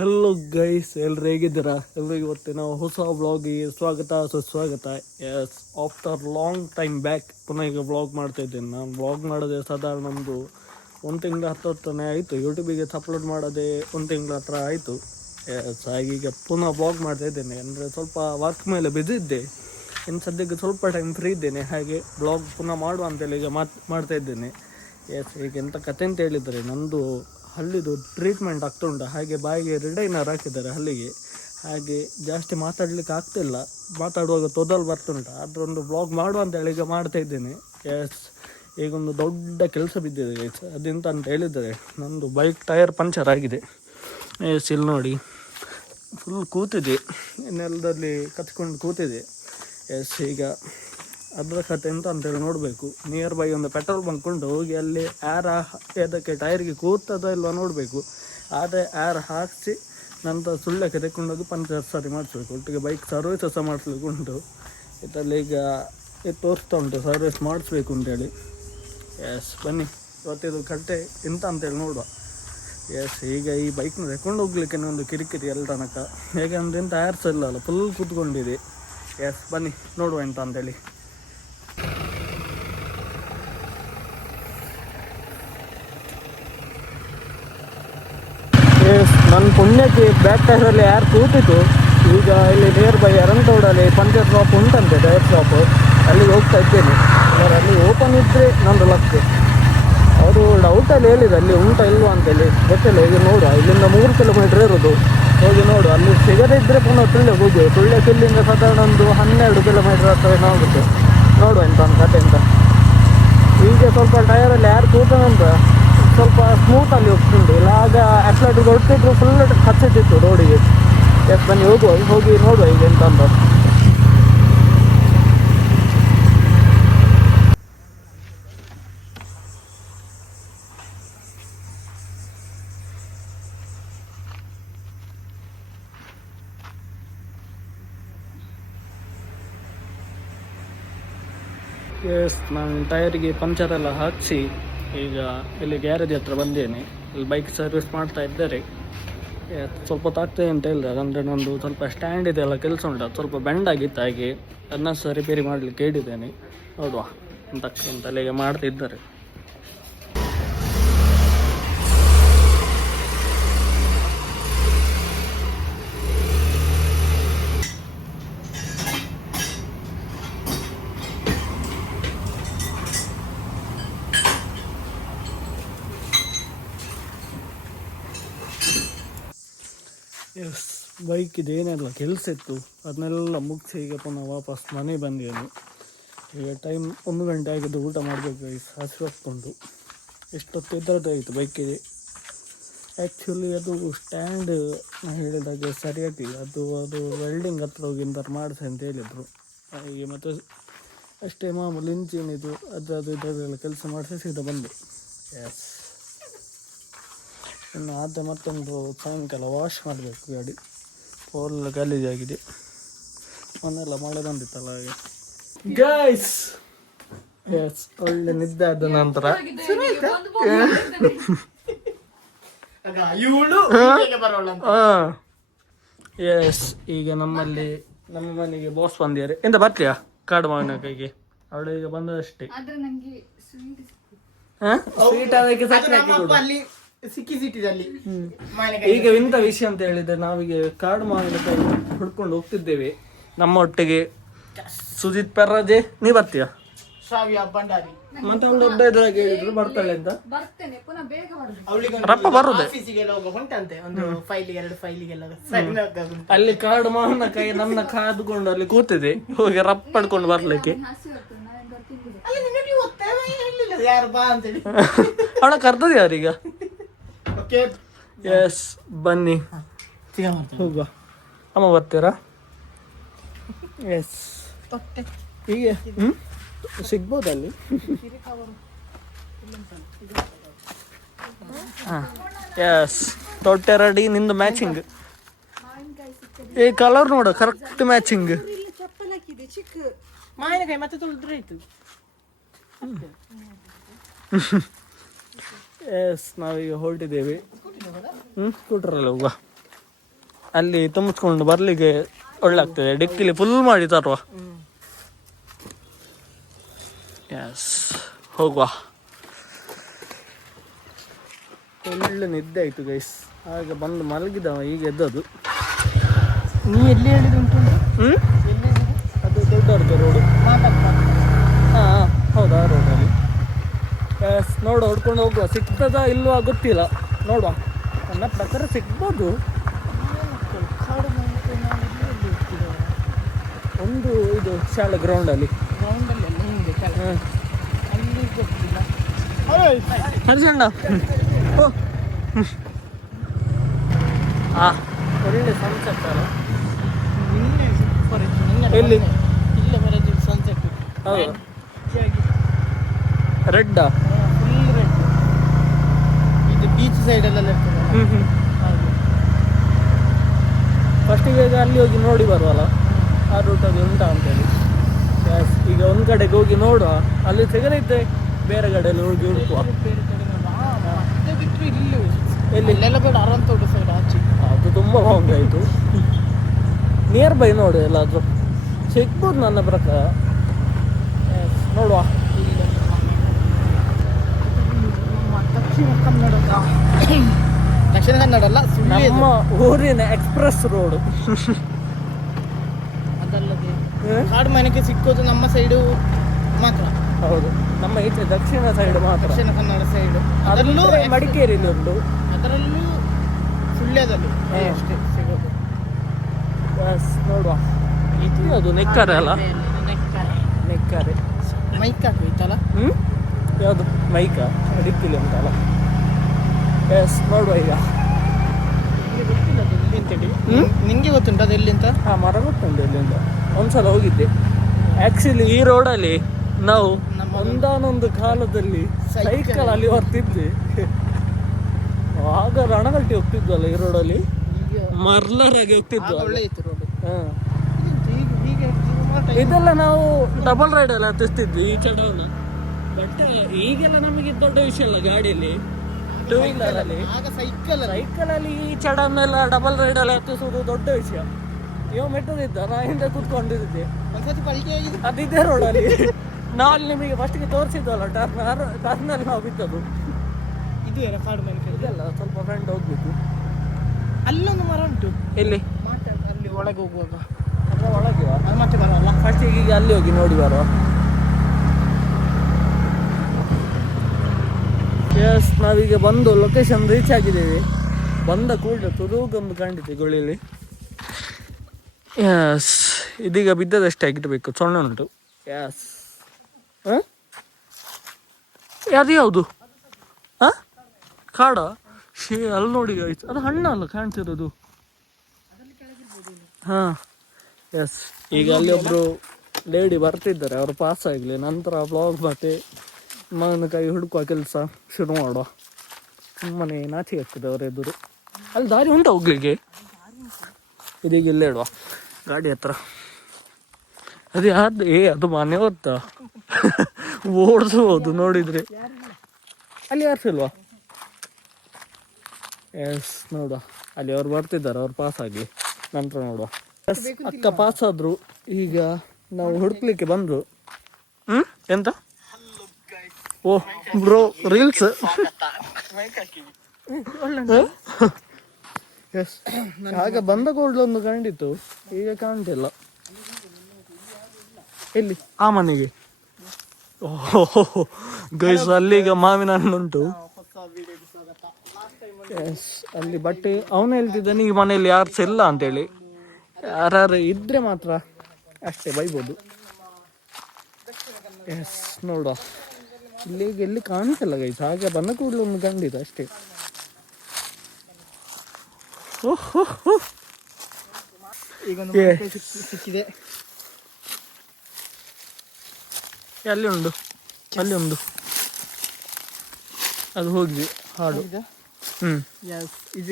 Hello guys, ಎಲ್ಲರೂ ಹೇಗಿದ್ದೀರಾ? ಎಲ್ರಿಗೂ ಇವತ್ತಿನ ಹೊಸ ವ್ಲಾಗಿಗೆ ಸ್ವಾಗತ ಸುಸ್ವಾಗತ. Yes, after long time back ಪುನಃ ಈಗ ವ್ಲಾಗ್ ಮಾಡ್ತಾ ಇದ್ದೇನೆ. ನಾನು ವ್ಲಾಗ್ ಮಾಡೋದೇ ಸಾಧಾರಣ ಒಂದು ತಿಂಗಳ ಹತ್ತನೇ ಆಯಿತು. ಯೂಟ್ಯೂಬಿಗೆ ಅಪ್ಲೋಡ್ ಮಾಡೋದೇ 1 ತಿಂಗಳ ಹತ್ರ ಆಯಿತು. ಎಸ್, ಹಾಗೆ ಈಗ ಪುನಃ ವ್ಲಾಗ್ ಮಾಡ್ತಾ ಇದ್ದೇನೆ. ಅಂದರೆ ಸ್ವಲ್ಪ ವರ್ಕ್ ಮೇಲೆ ಬಿಸಿ ಇದ್ದೆ, ಇನ್ನು ಸದ್ಯಕ್ಕೆ ಸ್ವಲ್ಪ ಟೈಮ್ ಫ್ರೀ ಇದ್ದೇನೆ. ಹಾಗೆ ವ್ಲಾಗ್ ಪುನಃ ಮಾಡುವ ಅಂತೇಳಿ ಈಗ ಮಾಡ್ತಾ ಇದ್ದೇನೆ. ಎಸ್, ಈಗ ಎಂಥ ಕತೆ ಅಂತ ಹೇಳಿದರೆ, ನಂದು ಹಲ್ಲಿದು ಟ್ರೀಟ್ಮೆಂಟ್ ಆಗ್ತಾ ಉಂಟು. ಹಾಗೆ ಬಾಯಿಗೆ ರಿಡೈನರ್ ಹಾಕಿದ್ದಾರೆ ಹಲ್ಲಿಗೆ. ಹಾಗೆ ಜಾಸ್ತಿ ಮಾತಾಡಲಿಕ್ಕೆ ಆಗ್ತಿಲ್ಲ, ಮಾತಾಡುವಾಗ ತೊದಲು ಬರ್ತುಂಟು. ಅದರೊಂದು ಬ್ಲಾಗ್ ಮಾಡುವ ಅಂತೇಳಿ ಈಗ ಮಾಡ್ತಾ ಇದ್ದೇನೆ. ಎಸ್, ಈಗೊಂದು ದೊಡ್ಡ ಕೆಲಸ ಬಿದ್ದಿದೆ ಗೈಸ್. ಅದೆಂತ ಅಂತ ಹೇಳಿದರೆ, ನಂದು ಬೈಕ್ ಟೈರ್ ಪಂಚರ್ ಆಗಿದೆ. ಎಸ್, ಇಲ್ಲಿ ನೋಡಿ, ಫುಲ್ ಕೂತಿದೆ, ನೆಲದಲ್ಲಿ ಕತ್ಕೊಂಡು ಕೂತಿದೆ. ಎಸ್, ಈಗ ಅದರ ಕತೆ ಎಂತ ಅಂತೇಳಿ ನೋಡಬೇಕು. ನಿಯರ್ ಬೈ ಒಂದು ಪೆಟ್ರೋಲ್ ಬಂಕ್ ಉಂಟು, ಹೋಗಿ ಅಲ್ಲಿ ಏರ್ ಅದಕ್ಕೆ ಟೈರ್ಗೆ ಕೂತದ ಇಲ್ವಾ ನೋಡಬೇಕು. ಆದರೆ ಏರ್ ಹಾಕಿಸಿ ನಂತರ ಸುಳ್ಳಕ್ಕೆ ತೆಕ್ಕೊಂಡೋಗಿ ಪಂಚರ್ ಸರಿ ಮಾಡಿಸ್ಬೇಕು. ಒಟ್ಟಿಗೆ ಬೈಕ್ ಸರ್ವಿಸ್ ಸಹ ಮಾಡಿಸ್ಲಿಕ್ಕೆ ಉಂಟು. ಇದರಲ್ಲಿ ಈಗ ಇದು ತೋರಿಸ್ತಾ ಉಂಟು ಸರ್ವಿಸ್ ಮಾಡಿಸ್ಬೇಕು ಅಂತೇಳಿ. ಎಸ್, ಬನ್ನಿ ಇವತ್ತಿದು ಕತೆ ಎಂತ ಅಂತೇಳಿ ನೋಡುವ. ಎಸ್, ಈಗ ಈ ಬೈಕ್ನ ತೆಕ್ಕೊಂಡು ಹೋಗ್ಲಿಕ್ಕೆ ಒಂದು ಕಿರಿಕಿರಿ ಎಲ್ಲ ತನಕ. ಹೇಗೆ ಅಂದರೆ ಎಂತ ಏರ್ಸ್ ಇಲ್ಲ, ಫುಲ್ ಕೂತ್ಕೊಂಡಿದೆ. ಎಸ್, ಬನ್ನಿ ನೋಡುವ ಎಂತ ಅಂತೇಳಿ. ನನ್ನ ಪುಣ್ಯಕ್ಕೆ ಬ್ಯಾಕ್ ಟೈರಲ್ಲಿ ಯಾರು ಕೂತಿತ್ತು. ಈಗ ಇಲ್ಲಿ ನಿಯರ್ ಬೈ ಅರಂತೋಡಲ್ಲಿ ಪಂಚರ್ ಶಾಪ್ ಉಂಟಂತೆ, ಟೈರ್ ಶಾಪ್, ಅಲ್ಲಿಗೆ ಹೋಗ್ತಾ ಇದ್ದೇನೆ. ಅಲ್ಲಿ ಓಪನ್ ಇದ್ದರೆ ನಂದು ಲಕ್. ಅವರು ಡೌಟಲ್ಲಿ ಹೇಳಿದೆ ಅಲ್ಲಿ ಉಂಟಾ ಇಲ್ವಾ ಅಂತೇಳಿ, ಗೊತ್ತಿಲ್ಲ. ಈಗ ನೋಡುವ, ಇಲ್ಲಿಂದ 3 ಕಿಲೋಮೀಟ್ರ್ ಇರೋದು. ಹೋಗಿ ನೋಡು, ಅಲ್ಲಿ ಸಿಗದೇ ಇದ್ದರೆ ಪುನಃ ತುಳ್ಯಕ್ಕೆ ಹೋಗಿ. ತುಳ್ಯಕ್ಕೆ ಇಲ್ಲಿಂದ ಸಾಧಾರಣ ಒಂದು 12 ಕಿಲೋಮೀಟ್ರ್ ಹತ್ರ ಏನಾಗುತ್ತೆ. ನೋಡುವ ಎಂತ ಒಂದು ಕತೆ ಅಂತ. ಈಗ ಸ್ವಲ್ಪ ಟೈರಲ್ಲಿ ಯಾರು ಕೂತಾನಂತ ಸ್ವಲ್ಪ ಸ್ಮೂತಲ್ಲಿ ಹೋಗ್ತುಂಟು. ಇಲ್ಲ ಆಗ ಆಕ್ಸಿಲೇಟರ್ ಹೊಡ್ತಿದ್ರು, ಫುಲ್ ಹಚ್ಚಿಟ್ಟಿತ್ತು ರೋಡಿಗೆ. ಎಸ್, ಬನ್ನಿ ಹೋಗಿ ನೋಡುವ ಈಗ ಎಂತ ಅಂತ. ಎಸ್, ನಾನು ಟೈರಿಗೆ ಪಂಚರೆಲ್ಲ ಹಾಕಿಸಿ ಈಗ ಇಲ್ಲಿ ಗ್ಯಾರೇಜ್ ಹತ್ರ ಬಂದೇನೆ. ಇಲ್ಲಿ ಬೈಕ್ ಸರ್ವಿಸ್ ಮಾಡ್ತಾ ಇದ್ದಾರೆ. ಸ್ವಲ್ಪ ತಾಗ್ತದೆ ಅಂತ ಹೇಳಿದಾಗ, ಅಂದರೆ ನಂದು ಸ್ವಲ್ಪ ಸ್ಟ್ಯಾಂಡ್ ಇದೆಲ್ಲ ಕೆಲಸ ಉಂಟು, ಅದು ಸ್ವಲ್ಪ ಬೆಂಡ್ ಆಗಿತ್ತು. ಹಾಗೆ ಅದನ್ನ ಸಹ ರಿಪೇರಿ ಮಾಡಲಿಕ್ಕೆ ಹೇಳಿದ್ದೇನೆ. ನೋಡುವ ಅಂತಲ್ಲ ಈಗ ಮಾಡ್ತಿದ್ದಾರೆ. ಎಸ್, ಬೈಕಿದು ಏನೆಲ್ಲ ಕೆಲಸ ಇತ್ತು ಅದನ್ನೆಲ್ಲ ಮುಗಿಸಿ ಈಗ ಪುನಃ ವಾಪಸ್ ಮನೆ ಬಂದೇನು. ಈಗ ಟೈಮ್ 1 ಗಂಟೆ ಆಗಿದ್ದು, ಊಟ ಮಾಡಬೇಕು. ಹಸಿವಾಗ್ತುಂಟು. ಎಷ್ಟೊತ್ತು ಇದ್ದರದ್ದು ಆಯಿತು ಬೈಕಿಗೆ. ಆ್ಯಕ್ಚುಲಿ ಅದು ಸ್ಟ್ಯಾಂಡ್ ಹೇಳಿದಾಗೆ ಸರಿಯಾಗಿಲ್ಲ. ಅದು ವೆಲ್ಡಿಂಗ್ ಹತ್ರ ಹೋಗಿ ಎಂತಾರು ಮಾಡಿಸಿ ಅಂತ ಹೇಳಿದರು. ಹಾಗೆ ಮತ್ತು ಅಷ್ಟೇ ಮಾಮೂಲಿ ಇಂಜಿನ್ ಇದು ಅದು ಇದರೆಲ್ಲ ಕೆಲಸ ಮಾಡಿಸಿ ಸೀದಾ ಬಂದೆ. ಎಸ್, ಇನ್ನು ಆದರೆ ಮತ್ತೊಂದು ಸಾಯಂಕಾಲ ವಾಶ್ ಮಾಡಬೇಕು ಗಾಡಿ. ಫುಲ್ ಗಲೀಜಾಗಿದೆ, ಮನೆಲ್ಲ ಮಳೆ ಬಂದಿತ್ತಲ್ಲ ಹಾಗೆ. ಗೈಸ್, ಎಸ್, ಒಳ್ಳೆ ನಿದ್ದೆ ಆದ ನಂತರ ಎಸ್, ಈಗ ನಮ್ಮ ಮನೆಗೆ ಬಾಸ್ ಬಂದಿದ್ದಾರೆ. ಎಂತ ಬರ್ತೀಯಾ ಕಾಡು ಮಾವಿನ ಕೈಗೆ? ಅವಳು ಈಗ ಬಂದದಷ್ಟೇ. ಈಗ ಎಂತ ವಿಷಯ ಅಂತ ಹೇಳಿದ್ರೆ, ನಾವೀಗ ಕಾಡು ಮಾವಿನಕಾಯಿ ಹುಡ್ಕೊಂಡು ಹೋಗ್ತಿದ್ದೇವೆ. ನಮ್ಮ ಒಟ್ಟಿಗೆ ಸುಜಿತ್ ಪೆರ್ರಾಜೆ, ನೀ ಬರ್ತೀಯಾ? ಮತ್ತೆ ಅವಳು ದೊಡ್ಡ ಇದ್ರಾಗ ಹೇಳಿದ್ರು ಬರ್ತಾಳೆ ಅಂತ. ರಪ್ಪ ಬರುದೆ ಅಲ್ಲಿ ಕಾಡು ಮಾವಿನಕಾಯಿ ನನ್ನ ಕಾದುಕೊಂಡು ಅಲ್ಲಿ ಕೂತಿದೆ. ಹೋಗಿ ರಪ್ಪ ಪಡ್ಕೊಂಡು ಬರ್ಲಿಕ್ಕೆ ಅವಳ ಕರ್ತದೆ ಯಾರೀಗ. ಎಸ್, ಬನ್ನಿ ಹೋಗುವ. ಅಮ್ಮ ಬರ್ತೀರಾ? ಎಸ್, ಹೀಗೆ ಸಿಗ್ಬೋದಲ್ಲಿ. ಎಸ್, ತೊಟ್ಟೆ ರೆಡಿ. ನಿಂದು ಮ್ಯಾಚಿಂಗ್ ಈ ಕಲರ್ ನೋಡು, ಕರೆಕ್ಟ್ ಮ್ಯಾಚಿಂಗ್. ಎಸ್, ನಾವೀಗ ಹೊರಟಿದ್ದೇವೆ. ಸ್ಕೂಟರಲ್ಲಿ ಹೋಗುವ. ಅಲ್ಲಿ ತುಂಬಿಸ್ಕೊಂಡು ಬರ್ಲಿಕ್ಕೆ ಒಳ್ಳೆ ಆಗ್ತದೆ. ಡಿಕ್ಕಿಲಿ ಫುಲ್ ಮಾಡಿ ತರುವ. ಎಸ್, ಹೋಗುವ. ಒಳ್ಳೆ ನಿದ್ದೆ ಆಯ್ತು ಗೈಸ್. ಹಾಗೆ ಬಂದು ಮಲಗಿದವ, ಈಗ ಎದ್ದದು. ನೀ ಎಲ್ಲಿ ಹೇಳಿದ ಉಂಟು? ಅದು ದೊಡ್ಡವ್ರದ್ದು ರೋಡು. ಹಾಂ ಹೌದಾ, ರೋಡಲ್ಲಿ. ಎಸ್, ನೋಡು, ಹೊಡ್ಕೊಂಡು ಹೋಗುವ. ಸಿಗ್ತದಾ ಇಲ್ವಾ ಗೊತ್ತಿಲ್ಲ, ನೋಡುವ. ನನ್ನ ಪ್ರಕಾರ ಸಿಗ್ಬೋದು. ಒಂದು ಇದು ಶಾಲೆ ಗ್ರೌಂಡಲ್ಲಿ. ಹರ್ಷಣ್ಣ, ಹಾಂ, ಒಳ್ಳೆ ಸನ್ಸೆಟ್ ಅಲ್ಲ ಎಲ್ಲಿ? ಇಲ್ಲ ಬರೋದು ಸನ್ಸೆಟ್. ಹೌದು, ರೆಡ್ಡಾ? Full red. ಇದು ಬೀಚ್ ಸೈಡಲ್ಲೆಲ್ಲ ಇರ್ತದೆ. ಫಸ್ಟಿಗೆ ಅಲ್ಲಿ ಹೋಗಿ ನೋಡಿ ಬರುವಲ್ಲ, ಆ ರೂಟಲ್ಲಿ ಉಂಟಾ ಅಂತೇಳಿ. ಎಸ್, ಈಗ ಒಂದು ಕಡೆಗೆ ಹೋಗಿ ನೋಡುವ. ಅಲ್ಲಿ ಸಿಗದೈತೆ, ಬೇರೆ ಕಡೆಯಲ್ಲಿ ಹೋಗಿ ಹುಡುಕುವ. ಬಿಟ್ಟರೆ ಇಲ್ಲಿ ಎಲ್ಲಿ? ಇಲ್ಲೆಲ್ಲ ಬೇಡ, ಅರಂತೋಡು ಸೈಡ್ ಆಚೆ. ಅದು ತುಂಬ ಲಾಂಗ್ ಆಯಿತು. ನಿಯರ್ ಬೈ ನೋಡು, ಎಲ್ಲಾದರೂ ಸಿಗ್ಬೋದು ನನ್ನ ಪ್ರಕಾರ. ನೋಡುವ. ದಕ್ಷಿಣ ಕನ್ನಡ ಅಲ್ಲ, ನಮ್ಮ ಊರಿನ ಎಕ್ಸ್ಪ್ರೆಸ್ ರೋಡು. ಅದಲ್ಲದೆ ಕಾಡು ಮನೆಗೆ ಸಿಕ್ಕೋದು ನಮ್ಮ ಸೈಡು ಮಾತ್ರ. ಹೌದು, ನಮ್ಮ ಈಚೆ ದಕ್ಷಿಣ ಸೈಡ್ ಮಾತ್ರ. ದಕ್ಷಿಣ ಕನ್ನಡ ಸೈಡು, ಅದರಲ್ಲೂ ಮಡಿಕೇರಿಯಲ್ಲಿ ಉಂಟು, ಅದರಲ್ಲೂ ಸುಳ್ಯದಲ್ಲಿ ಅಷ್ಟೇ ಸಿಗೋದು. ಬಸ್ ನೋಡುವ. ಇದು ಅದು ನೆಕ್ಕರೆ ಅಲ್ಲ? ನೆಕ್ಕರೆ. ಮೈಕ್ ಹಾಕೈತಲ್ಲ? ಯಾವುದು ಮೈಕ? ಡಿಕ್ಕಿಲಿ ಉಂಟಲ್ಲ. ಎಸ್, ನೋಡುವ ಈಗ. ಗೊತ್ತಿಲ್ಲ ಅದು ಎಲ್ಲಿ ಅಂತೇಳಿ. ನಿಮಗೆ ಗೊತ್ತುಂಟು ಅದು ಎಲ್ಲಿ ಅಂತ? ಹಾಂ, ಮರ ಗೊತ್ತುಂಟು ಎಲ್ಲಿಂದ. ಒಂದ್ಸಲ ಹೋಗಿದ್ದೆ ಆ್ಯಕ್ಚುಲಿ. ಈ ರೋಡಲ್ಲಿ ನಾವು ಒಂದಾನೊಂದು ಕಾಲದಲ್ಲಿ ಸೈಕಲ್ ಅಲ್ಲಿ ಬರ್ತಿದ್ವಿ. ಆಗ ರಣಗಟ್ಟಿ ಹೋಗ್ತಿದ್ವಲ್ಲ ಈ ರೋಡಲ್ಲಿ, ಮರ್ಲರಾಗಿ ಹೋಗ್ತಿದ್ವು. ಒಳ್ಳೆ ಇತ್ತು ರೋಡ್. ಹಾಂ, ಇದೆಲ್ಲ ನಾವು ಡಬಲ್ ರೈಡ್ ಎಲ್ಲ ಹತ್ತಿಸ್ತಿದ್ವಿ ಈ ಚಡವನ್ನ. ಬಟ್ ಈಗೆಲ್ಲ ನಮಗೆ ದೊಡ್ಡ ವಿಷಯ ಅಲ್ಲ ಗಾಡಿಯಲ್ಲಿ, ಟೂ ವೀಲರಲ್ಲಿ. ಆಗ ಸೈಕಲಲ್ಲಿ ಈ ಚಡವನ್ನೆಲ್ಲ ಡಬಲ್ ರೈಡ್ ಎಲ್ಲ ಹತ್ತಿಸೋದು ದೊಡ್ಡ ವಿಷಯ. ಇವ ಮೆಟ್ಟದಿದ್ದ, ನಾ ಹಿಂದೆ ಕೂತ್ಕೊಂಡಿದ್ದೆ. ಒಂದ್ಸತಿ ಪಲ್ಟಿ ಆಗಿದೆ. ಅದಿದ್ದೇ ರೋಡಲ್ಲಿ. ನಾವು ಅಲ್ಲಿ ನಿಮಗೆ ಫಸ್ಟಿಗೆ ತೋರಿಸಿದ್ವಲ್ಲ, ಟರ್ನಲ್ಲಿ ನಾವು ಬಿದ್ದದು. ಇದು ಏನು ಕಾಡು ಮನೆ? ಇದೆಲ್ಲ ಸ್ವಲ್ಪ ಫ್ರೆಂಡ್ ಹೋಗ್ಬೇಕು. ಅಲ್ಲೊಂದು ಮರ ಉಂಟು. ಎಲ್ಲಿ? ಅಲ್ಲಿ ಒಳಗೆ ಹೋಗುವಾಗ. ಅದರ ಒಳಗೆ ಅದು ಮತ್ತೆ ಬರಲ್ಲ. ಫಸ್ಟಿಗೆ ಈಗ ಅಲ್ಲಿ ಹೋಗಿ ನೋಡಿ ಬರುವ. ಎಸ್, ನಾವೀಗ ಬಂದು ಲೊಕೇಶನ್ ರೀಚ್ ಆಗಿದ್ದೇವೆ. ಬಂದ ಕೂಡಲೇ ತುರುಗೊಂದು ಕಂಡಿದೆ ಗುಳಿಲಿ. ಎಸ್, ಇದೀಗ ಬಿದ್ದದಷ್ಟೇ ಆಗಿರಬೇಕು, ಸೊನ್ನೆ ಉಂಟು. ಎಸ್, ಅದು ಯಾವುದು? ಹಾಂ, ಕಾಡ? ಅಲ್ಲಿ ನೋಡಿ ಆಯ್ತು, ಅದು ಹಣ್ಣು ಅಲ್ಲ ಕಾಣ್ತಿರೋದು. ಹಾಂ, ಎಸ್. ಈಗ ಅಲ್ಲಿ ಒಬ್ಬರು ಲೇಡಿ ಬರ್ತಿದ್ದಾರೆ, ಅವರು ಪಾಸ್ ಆಗಲಿ ನಂತರ ಬ್ಲಾಗ್ ಮತ್ತೆ ಮಾವಿನಕಾಯಿ ಹುಡುಕುವ ಕೆಲಸ ಶುರು ಮಾಡುವ. ಸುಮ್ಮನೆ ನಾಚಿಕೆ ಆಗ್ತದೆ ಅವರ ಎದುರು. ಅಲ್ಲಿ ದಾರಿ ಉಂಟು ಹೋಗ್ಲಿಕ್ಕೆ? ಇದೀಗ ಇಲ್ಲೇ ಇಡುವ ಗಾಡಿ ಹತ್ರ. ಅದು ಯಾರ್ದು? ಅದು ಮನೆ ಹೊತ್ತ ಓಡಿಸ್ಬೋದು ನೋಡಿದರೆ. ಅಲ್ಲಿ ಯಾರ್ಸಿಲ್ವಾ? ಎಸ್, ನೋಡುವ. ಅಲ್ಲಿ ಅವ್ರು ಬರ್ತಿದ್ದಾರೆ, ಅವ್ರು ಪಾಸ್ ಆಗಲಿ ನಂತರ ನೋಡುವ. ಎಸ್, ಅಕ್ಕ ಪಾಸ್ ಆದ್ರು. ಈಗ ನಾವು ಹುಡುಕ್ಲಿಕ್ಕೆ ಬಂದರು. ಎಂತ? ಓಹ್ ಬ್ರೋ, ರೀಲ್ಸ್. ಎಸ್, ಆಗ ಬಂದ ಕೂಡಲೊಂದು ಕಂಡಿತ್ತು, ಈಗ ಕಾಣ್ತಿಲ್ಲ. ಎಲ್ಲಿ? ಆ ಮನೆಗೆ. ಓಹೋ ಗೈಸ್, ಅಲ್ಲಿಗ ಮಾವಿನ ಹಣ್ಣುಂಟು. ಎಸ್, ಅಲ್ಲಿ ಬಟ್ಟೆ ಅವನು ಹೇಳ್ತಿದ್ದಾನೆ ಈ ಮನೆಯಲ್ಲಿ ಯಾರು ಇಲ್ಲ ಅಂತೇಳಿ. ಯಾರು ಇದ್ರೆ ಮಾತ್ರ ಅಷ್ಟೇ ಬೈಬೋದು. ಎಸ್, ನೋಡುವ. ಇಲ್ಲಿಗ ಎಲ್ಲಿ ಕಾಣ್ತಿಲ್ಲ ಗೈಸ್, ಹಾಗೆ ಬಂದ ಕೂಡಲೇ ಒಂದು ಕಂಡಿದ್ದು ಅಷ್ಟೇ. ಸಿಕ್ಕಿದೆ. ಅಲ್ಲಿ ಉಂಟು, ಅಲ್ಲಿ ಒಂದು ಅದು ಹೋಗಿ ಹಾಡು. ಇದು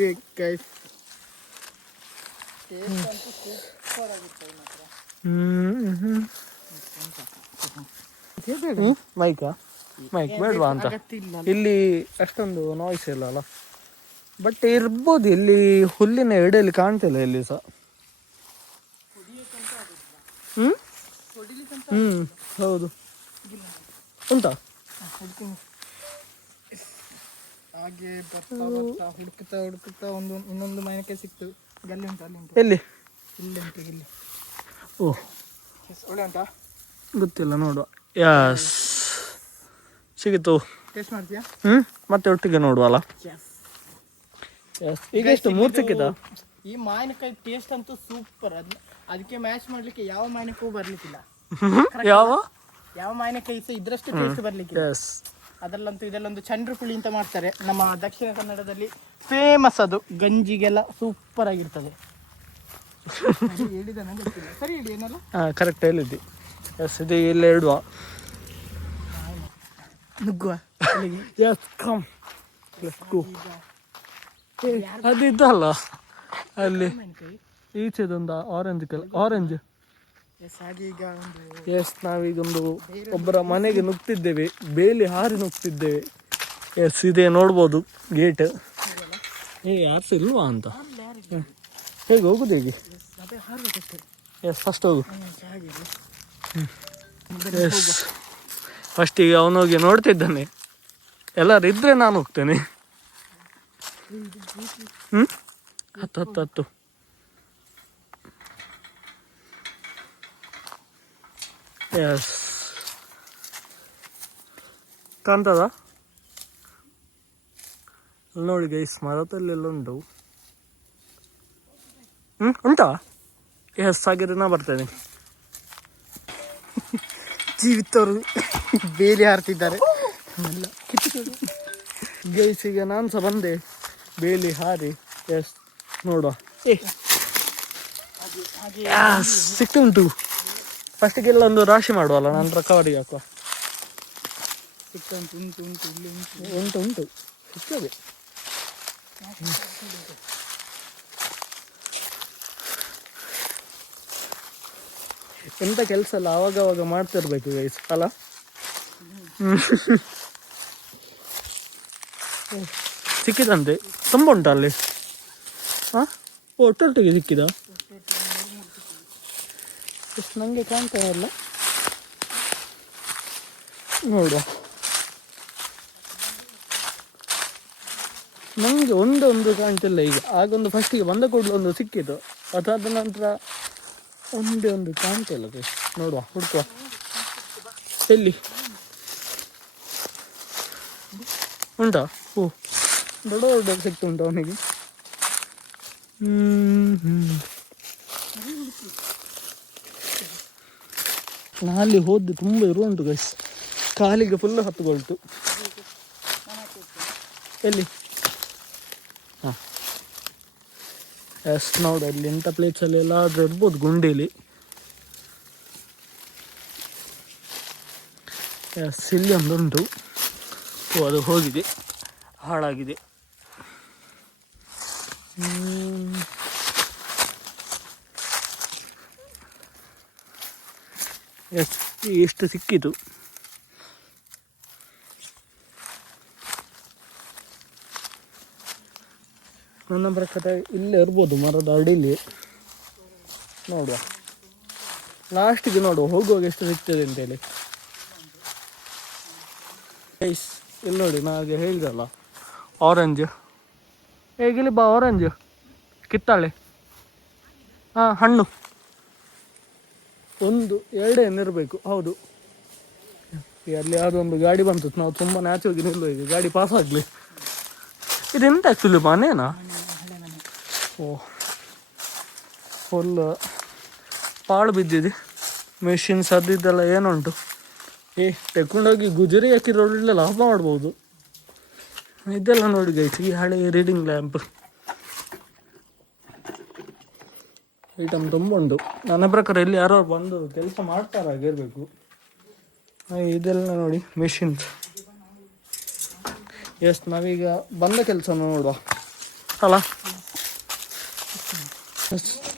ಮೈಕ್ ಬೇಡವಾ ಅಂತ. ಇಲ್ಲಿ ಅಷ್ಟೊಂದು ನಾಯ್ಸ್ ಇಲ್ಲ ಅಲ್ಲ. ಬಟ್ ಇರ್ಬೋದು, ಇಲ್ಲಿ ಹುಲ್ಲಿನ ಎಡೆಯಲ್ಲಿ ಕಾಣ್ತಿಲ್ಲ ಎಲ್ಲಿ ಸಹ. ಹೌದು. ಉಂಟಾ? ಹಾಗೆ ಬರ್ತಾ ಹುಡುಕ್ತಾ ಇನ್ನೊಂದು ಮಾವಿನಕಾಯಿ ಸಿಕ್ತು. ಗಲ್ಲಿ ಉಂಟು, ಅಲ್ಲಿ ಉಂಟು. ಎಲ್ಲಿ? ಇಲ್ಲಿ ಉಂಟು, ಇಲ್ಲಿ. ಓಹ್, ಒಳ್ಳೆ ಉಂಟಾ? ಗೊತ್ತಿಲ್ಲ, ನೋಡುವ. ಯಸ್, ಸಿಗಿತು. ಟೇಸ್ಟ್ ಮಾಡ್ತೀಯಾ? ಮತ್ತೆ ಒಟ್ಟಿಗೆ ನೋಡುವಲ್ಲ. ಈಗ ಎಷ್ಟು 3 ಸಿಕ್ಕಿದ? ಈ ಮಾವಿನಕಾಯಿ ಟೇಸ್ಟ್ ಅಂತೂ ಸೂಪರ್. ಅದಕ್ಕೆ ಮ್ಯಾಚ್ ಮಾಡ್ಲಿಕ್ಕೆ ಯಾವ ಮಾವಿನಕಾಯಿ ಬರ್ಲಿಕ್ಕಿಲ್ಲ. ಯಾವ ಮಾವಿನಕಾಯಿ ಸಹ ಇದ್ರಷ್ಟು ಟೇಸ್ಟ್ ಬರ್ಲಿಕ್ಕಿಲ್ಲ. ಅದರಲ್ಲಂತೂ ಇದೆಲ್ಲೊಂದು ಚಂದ್ರಕುಳಿ ಅಂತ ಮಾಡ್ತಾರೆ ನಮ್ಮ ದಕ್ಷಿಣ ಕನ್ನಡದಲ್ಲಿ, ಫೇಮಸ್. ಅದು ಗಂಜಿಗೆಲ್ಲ ಸೂಪರ್ ಆಗಿರ್ತದೆ. ಹೇಳಿದ ಗೊತ್ತಿಲ್ಲ, ಸರಿ ಹೇಳಿ ಏನಲ್ಲ. ಕರೆಕ್ಟ್ ಹೇಳಿದ್ದಿ. ಎಸ್, ಇದು ಇಲ್ಲೇ ಇಡುವ. ನುಗ್ಗುವ. ಅದಿದ್ದಲ್ಲ ಅಲ್ಲಿ ಈಚೆದೊಂದು ಆರೆಂಜ್. ಎಸ್, ನಾವೀಗ ಒಬ್ಬರ ಮನೆಗೆ ನುಗ್ತಿದ್ದೇವೆ, ಬೇಲಿ ಹಾರಿ ನುಗ್ತಿದ್ದೇವೆ. ಎಸ್, ಇದೇ ನೋಡ್ಬೋದು ಗೇಟ್. ಯಾರು ಸಹ ಇಲ್ವಾ ಅಂತ. ಹೇಗೆ ಹೋಗುದು? ಹೇಗೆ? ಎಸ್, ಫಸ್ಟ್ ಹೋಗು. ಎಸ್, ಫಸ್ಟಿಗೆ ಅವನೋಗಿ ನೋಡ್ತಿದ್ದಾನೆ. ಎಲ್ಲರೂ ಇದ್ರೆ ನಾನು ಹೋಗ್ತೇನೆ. ಹತ್ತು ಎಸ್, ಕಾಣ್ತದ ನೋಡಿ ಗೈಸ್, ಮರದಲ್ಲೆಲ್ಲ ಉಂಟು. ಉಂಟಾ? ಎಸ್, ಹಾಗಿದ್ರೆ ನಾ ಬರ್ತೇನೆ. ಜೀವಿತವರು ಬೇಲಿ ಹಾರ್ತಿದ್ದಾರೆ. ಗೈಸ್, ಈಗ ನಾನು ಸಹ ಬಂದೆ ಬೇಲಿ ಹಾರಿ. ಎಸ್, ನೋಡುವ. ಸಿಕ್ತುಂಟು. ಫಸ್ಟಿಗೆಲ್ಲ ಒಂದು ರಾಶಿ ಮಾಡುವಲ್ಲ, ನಂತರ ಕವರಿಗೆ ಹಾಕುವ. ಉಂಟು ಸಿಗ್ತದೆ. ಎಂತ ಕೆಲಸ ಅಲ್ಲ, ಆವಾಗ ಮಾಡ್ತಿರ್ಬೇಕು ಗೈಸ್ ಅಲ್ಲ. ಸಿಕ್ಕಿದಂತೆ, ತುಂಬ ಉಂಟು ಅಲ್ಲಿ. ಒಟ್ಟೊಟ್ಟಿಗೆ ಸಿಕ್ಕಿದ? ಎಷ್ಟು ನನಗೆ ಕಾಣ್ತಾ ಇಲ್ಲ, ನೋಡುವ. ನನಗೆ ಒಂದು ಕಾಣ್ತಿಲ್ಲ ಈಗ. ಆಗೊಂದು ಫಸ್ಟಿಗೆ ಬಂದ ಕೂಡಲೇ ಒಂದು ಸಿಕ್ಕಿತು, ಅದಾದ ನಂತರ ಒಂದು ಕಾಣ್ತಿಲ್ಲ. ನೋಡುವ, ಹುಡುಕುವ. ಎಲ್ಲಿ ಉಂಟಾ? ದೊಡ್ಡ ಸಿಕ್ತುಂಟು ಅವನಿಗೆ. ನಾಲಿ ಹೋದ್ದು ತುಂಬ ಇರುವುಂಟು ಗೈಸ್, ಕಾಲಿಗೆ ಫುಲ್ ಹತ್ತುಕೊಳ್ತು. ಎಲ್ಲಿ? ಎಸ್, ನೋಡು ಅಲ್ಲಿ ಎಂಥ ಪ್ಲೇಸಲ್ಲಿ ಎಲ್ಲಾದರೂ ಇರ್ಬೋದು, ಗುಂಡೀಲಿ. ಎಸ್, ಇಲ್ಲಿ ಒಂದುಂಟು. ಅದು ಹೋಗಿದೆ, ಹಾಳಾಗಿದೆ. ಎಷ್ಟು ಸಿಕ್ಕಿತು. ನನ್ನ ಪ್ರಕಾರ ಇಲ್ಲೇ ಇರ್ಬೋದು, ಮರದ ಅಡಿಲಿ. ನೋಡುವ, ಲಾಸ್ಟಿಗೆ ನೋಡುವ ಹೋಗುವಾಗ ಎಷ್ಟು ಸಿಗ್ತದೆ ಅಂತೇಳಿ. ಗೈಸ್, ಇಲ್ಲಿ ನೋಡಿ, ನಾಗೆ ಹೇಳಿದಲ್ಲ ಆರೆಂಜ್. ಹೇಗಿಲ್ಲಿ ಬಾ, ಆರೆಂಜ್ ಕಿತ್ತಾಳೆ. ಹಣ್ಣು 1-2 ಏನಿರಬೇಕು. ಹೌದು, ಅಲ್ಲಿ ಯಾವುದೊಂದು ಗಾಡಿ ಬಂತು, ನಾವು ತುಂಬ ನ್ಯಾಚುರಲ್ ನಿಲ್ಲುವ. ಈಗ ಗಾಡಿ ಪಾಸ್ ಆಗಲಿ. ಇದೆಂತ ಆ್ಯಕ್ಚುಲಿ ಮನೇನಾ? ಫುಲ್ ಪಾಳು ಬಿದ್ದಿದೆ. ಮೆಷಿನ್ಸ್ ಅದಿದ್ದೆಲ್ಲ ಏನುಂಟು. ತಗೊಂಡೋಗಿ ಗುಜರಿ ಹಾಕಿದ್ರೆ ಒಳ್ಳೆ ಲಾಭ ಮಾಡ್ಬೋದು. ಇದೆಲ್ಲ ನೋಡಿ ಗೈಸ್, ಈ ಹಳೆ ರೀಡಿಂಗ್ ಲ್ಯಾಂಪ್ ಐಟಮ್ ತುಂಬ ಉಂಟು. ನನ್ನ ಪ್ರಕಾರ ಇಲ್ಲಿ ಯಾರೋ ಬಂದು ಕೆಲಸ ಮಾಡ್ತಾರಾಗಿರ್ಬೇಕು. ಇದೆಲ್ಲ ನೋಡಿ ಮೆಷಿನ್ಸ್. ಎಸ್, ನಾವೀಗ ಬಂದ ಕೆಲಸ ನೋಡುವ ಅಲ್ಲ.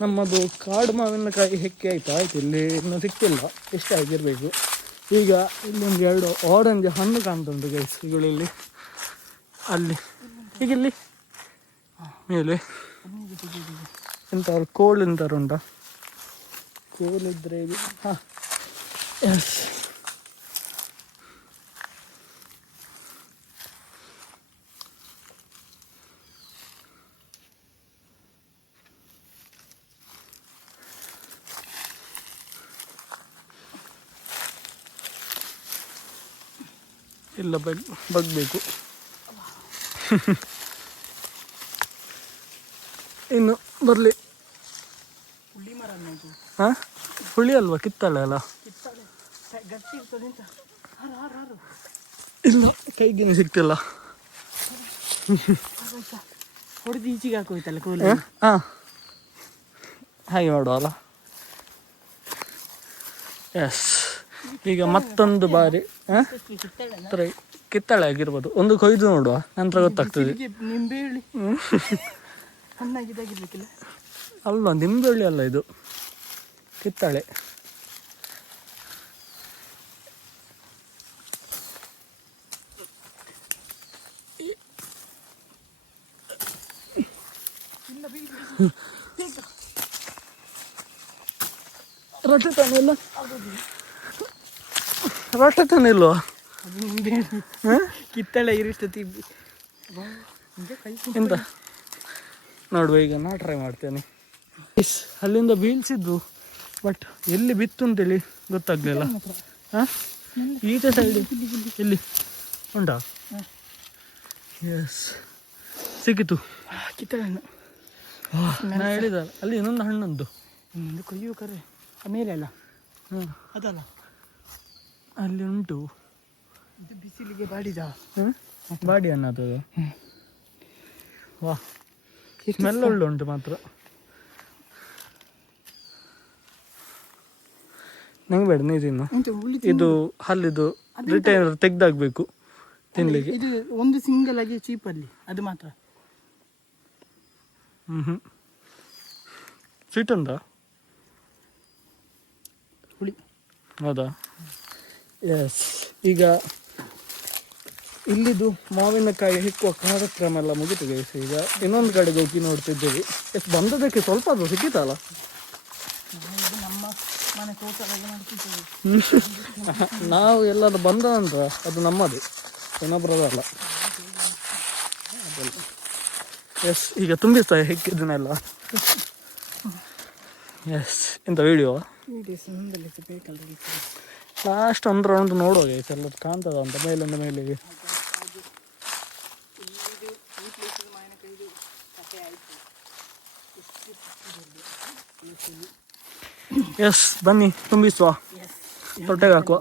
ನಮ್ಮದು ಕಾಡು ಮಾವಿನಕಾಯಿ ಹೆಕ್ಕಿ ಆಯ್ತು. ಇಲ್ಲಿ ಇನ್ನೂ ಸಿಕ್ತಿಲ್ಲ, ಎಷ್ಟು ಆಗಿರಬೇಕು. ಈಗ ಇಲ್ಲೊಂದು 2 ಆರೆಂಜ್ ಹಣ್ಣು ಕಾಣ್ತುಂಟು ಗೈಸ್. ಇವುಗಳಲ್ಲಿ ಅಲ್ಲಿ ಈಗ ಇಲ್ಲಿ ಮೇಲೆ ಎಂತ ಕೋಲ್ ಎಂತಾರು ಉಂಟಾ? ಕೋಲ್ ಇದ್ರೆ ಹಾಂ ಎಸ್. ಇಲ್ಲ ಬಗ್ಬೇಕು. ಇನ್ನು ಬರಲಿ. ಹಾಂ ಹುಳಿ ಅಲ್ವಾ? ಕಿತ್ತಾಳೆ ಅಲ್ಲ? ಇಲ್ಲ ಕೈಗೇನು ಸಿಕ್ತಿಲ್ಲ. ಹೊಡೆದು ಈಚೆಗೆ ಹಾಕೋಯ್ತಲ್ಲ ಕೋಲ್. ಹಾಂ ಹಾಗೆ ಮಾಡುವಲ್ಲ. ಎಸ್ ಈಗ ಮತ್ತೊಂದು ಬಾರಿ ಕಿತ್ತಾಳೆ ಆಗಿರ್ಬೋದು. ಒಂದು ಕೊಯ್ದು ನೋಡುವ, ನಂತರ ಗೊತ್ತಾಗ್ತದೆ. ನಿಂಬೆಹುಳಿ ಸಣ್ಣಾಗಿದ್ದಾಗಿರ್ಬೇಕಿಲ್ಲ. ಅಲ್ಲ ನಿಂಬೆಹುಳಿ ಅಲ್ಲ, ಇದು ಕಿತ್ತಾಳೆ. ರೊಟ್ಟಿ ತಾನೆ ಇಲ್ಲ, ರೊಟ್ಟಿ ತಾನೆ ಇಲ್ವಾ? ಕಿತ್ತಳೆ ಇರಿಷ್ಟತಿ ಎಂತ ನೋಡುವ. ಈಗ ನಾ ಟ್ರೈ ಮಾಡ್ತೇನೆ. ಅಲ್ಲಿಂದ ಬೀಳ್ಸಿದ್ದು, ಬಟ್ ಎಲ್ಲಿ ಬಿತ್ತು ಅಂತೇಳಿ ಗೊತ್ತಾಗ್ಲಿಲ್ಲ. ಹಾಂ ಈಚೆ ಸೈಡ್ ಇಲ್ಲಿ ಉಂಟಾ? ಎಸ್ ಸಿಕ್ಕಿತು ಕಿತ್ತಳೆ ಹಣ್ಣು. ನಾ ಹೇಳಿದ ಅಲ್ಲಿ ಇನ್ನೊಂದು ಹಣ್ಣೊಂದು ಇನ್ನೊಂದು ಕೊಯ್ಯು ಕರೆ ಮೇಲೆ ಅಲ್ಲ. ಹಾಂ ಅದಲ್ಲ ಅಲ್ಲಿ ಉಂಟು. ಇದು ಬಿಸಿಲಿಗೆ ಬಾಡಿದ ಬಾಡಿ ಹಣ್ಣು ಅದು. ವಾ ಸ್ಮೆಲ್ ಒಳ್ಳೆ ಉಂಟು ಮಾತ್ರ. ನಂಗೆ ಬೇಡ ನೀರಿನ್ನು. ಇದು ಹಲ್ಲಿದು ರಿಟೈರ್ ತೆಗ್ದಾಕ್ಬೇಕು ತಿನ್ಲಿಕ್ಕೆ. ಇದು ಒಂದು ಸಿಂಗಲ್ ಆಗಿ ಚೀಪಲ್ಲಿ ಅದು ಮಾತ್ರ. ಸ್ವೀಟ್ ಉಂಟಾ? ಹುಳಿ. ಹೌದಾ? ಎಸ್. ಈಗ ಇಲ್ಲಿದು ಮಾವಿನಕಾಯಿ ಹೆಕ್ಕುವ ಕಾರ್ಯಕ್ರಮ ಎಲ್ಲ ಮುಗಿತು ಗೈಸ್. ಈಗ ಇನ್ನೊಂದು ಕಡೆಗೆ ಹೋಗಿ ನೋಡ್ತಿದ್ದೇವೆ. ಎಷ್ಟು ಬಂದದಕ್ಕೆ ಸ್ವಲ್ಪ ಅದು ಸಿಕ್ಕಿತಲ್ಲ. ನಮ್ಮ ಮನೆ ತೋಟದಲ್ಲಿ ಮಾಡ್ತಿದ್ದೇವೆ ನಾವು ಎಲ್ಲರೂ ಬಂದ ನಂತರ ಅದು ನಮ್ಮದೇ, ಇನ್ನೊಬ್ಬರದಲ್ಲ. ಎಸ್ ಈಗ ತುಂಬಿಸ್ತಾ ಹೆಕ್ಕಿದ್ದನ್ನೆಲ್ಲ. ಎಸ್ ಎಂತ ವಿಡಿಯೋ ಲಾಸ್ಟ್ ಒಂದು ರೌಂಡ್ ನೋಡುವ ಗೈಸ್, ಎಲ್ಲ ಕಾಣ್ತದ ಅಂತ ಮೇಲಿಂದ ಮೇಲಿಗೆ. ಎಸ್ ಬನ್ನಿ ತುಂಬಿಸುವ, ತೊಟ್ಟೆಗೆ ಹಾಕುವ.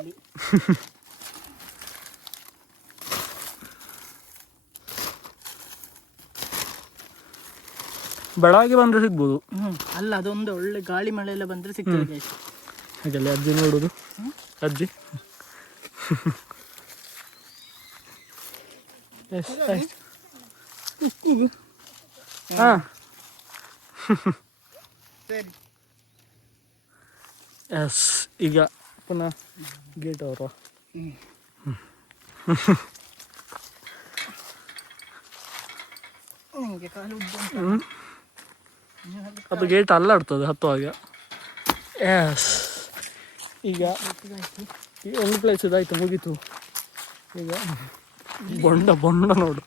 ಬೆಳಗ್ಗೆ ಬಂದರೆ ಸಿಗ್ಬೋದು. ಅಲ್ಲ ಅದೊಂದು ಒಳ್ಳೆ ಗಾಳಿ ಮಳೆ ಎಲ್ಲ ಬಂದರೆ ಸಿಗ್ತದೆ. ಹಾಗಲ್ಲ ಅಜ್ಜಿ ನೋಡುದು, ಅಜ್ಜಿ. ಹಾಂ ಸರಿ. ಎಸ್ ಈಗ ಪುನಃ ಗೇಟ್ ಅವರು. ಅದು ಗೇಟ್ ಅಲ್ಲಾಡ್ತದೆ ಹತ್ತುವಾಗ. ಎಸ್ ಈಗ ಒಂದು ಪ್ಲೇಸ್ ಇದಾಯ್ತು, ಮುಗೀತು. ಈಗ ಬೊಂಡ ಬೊಂಡ ನೋಡು.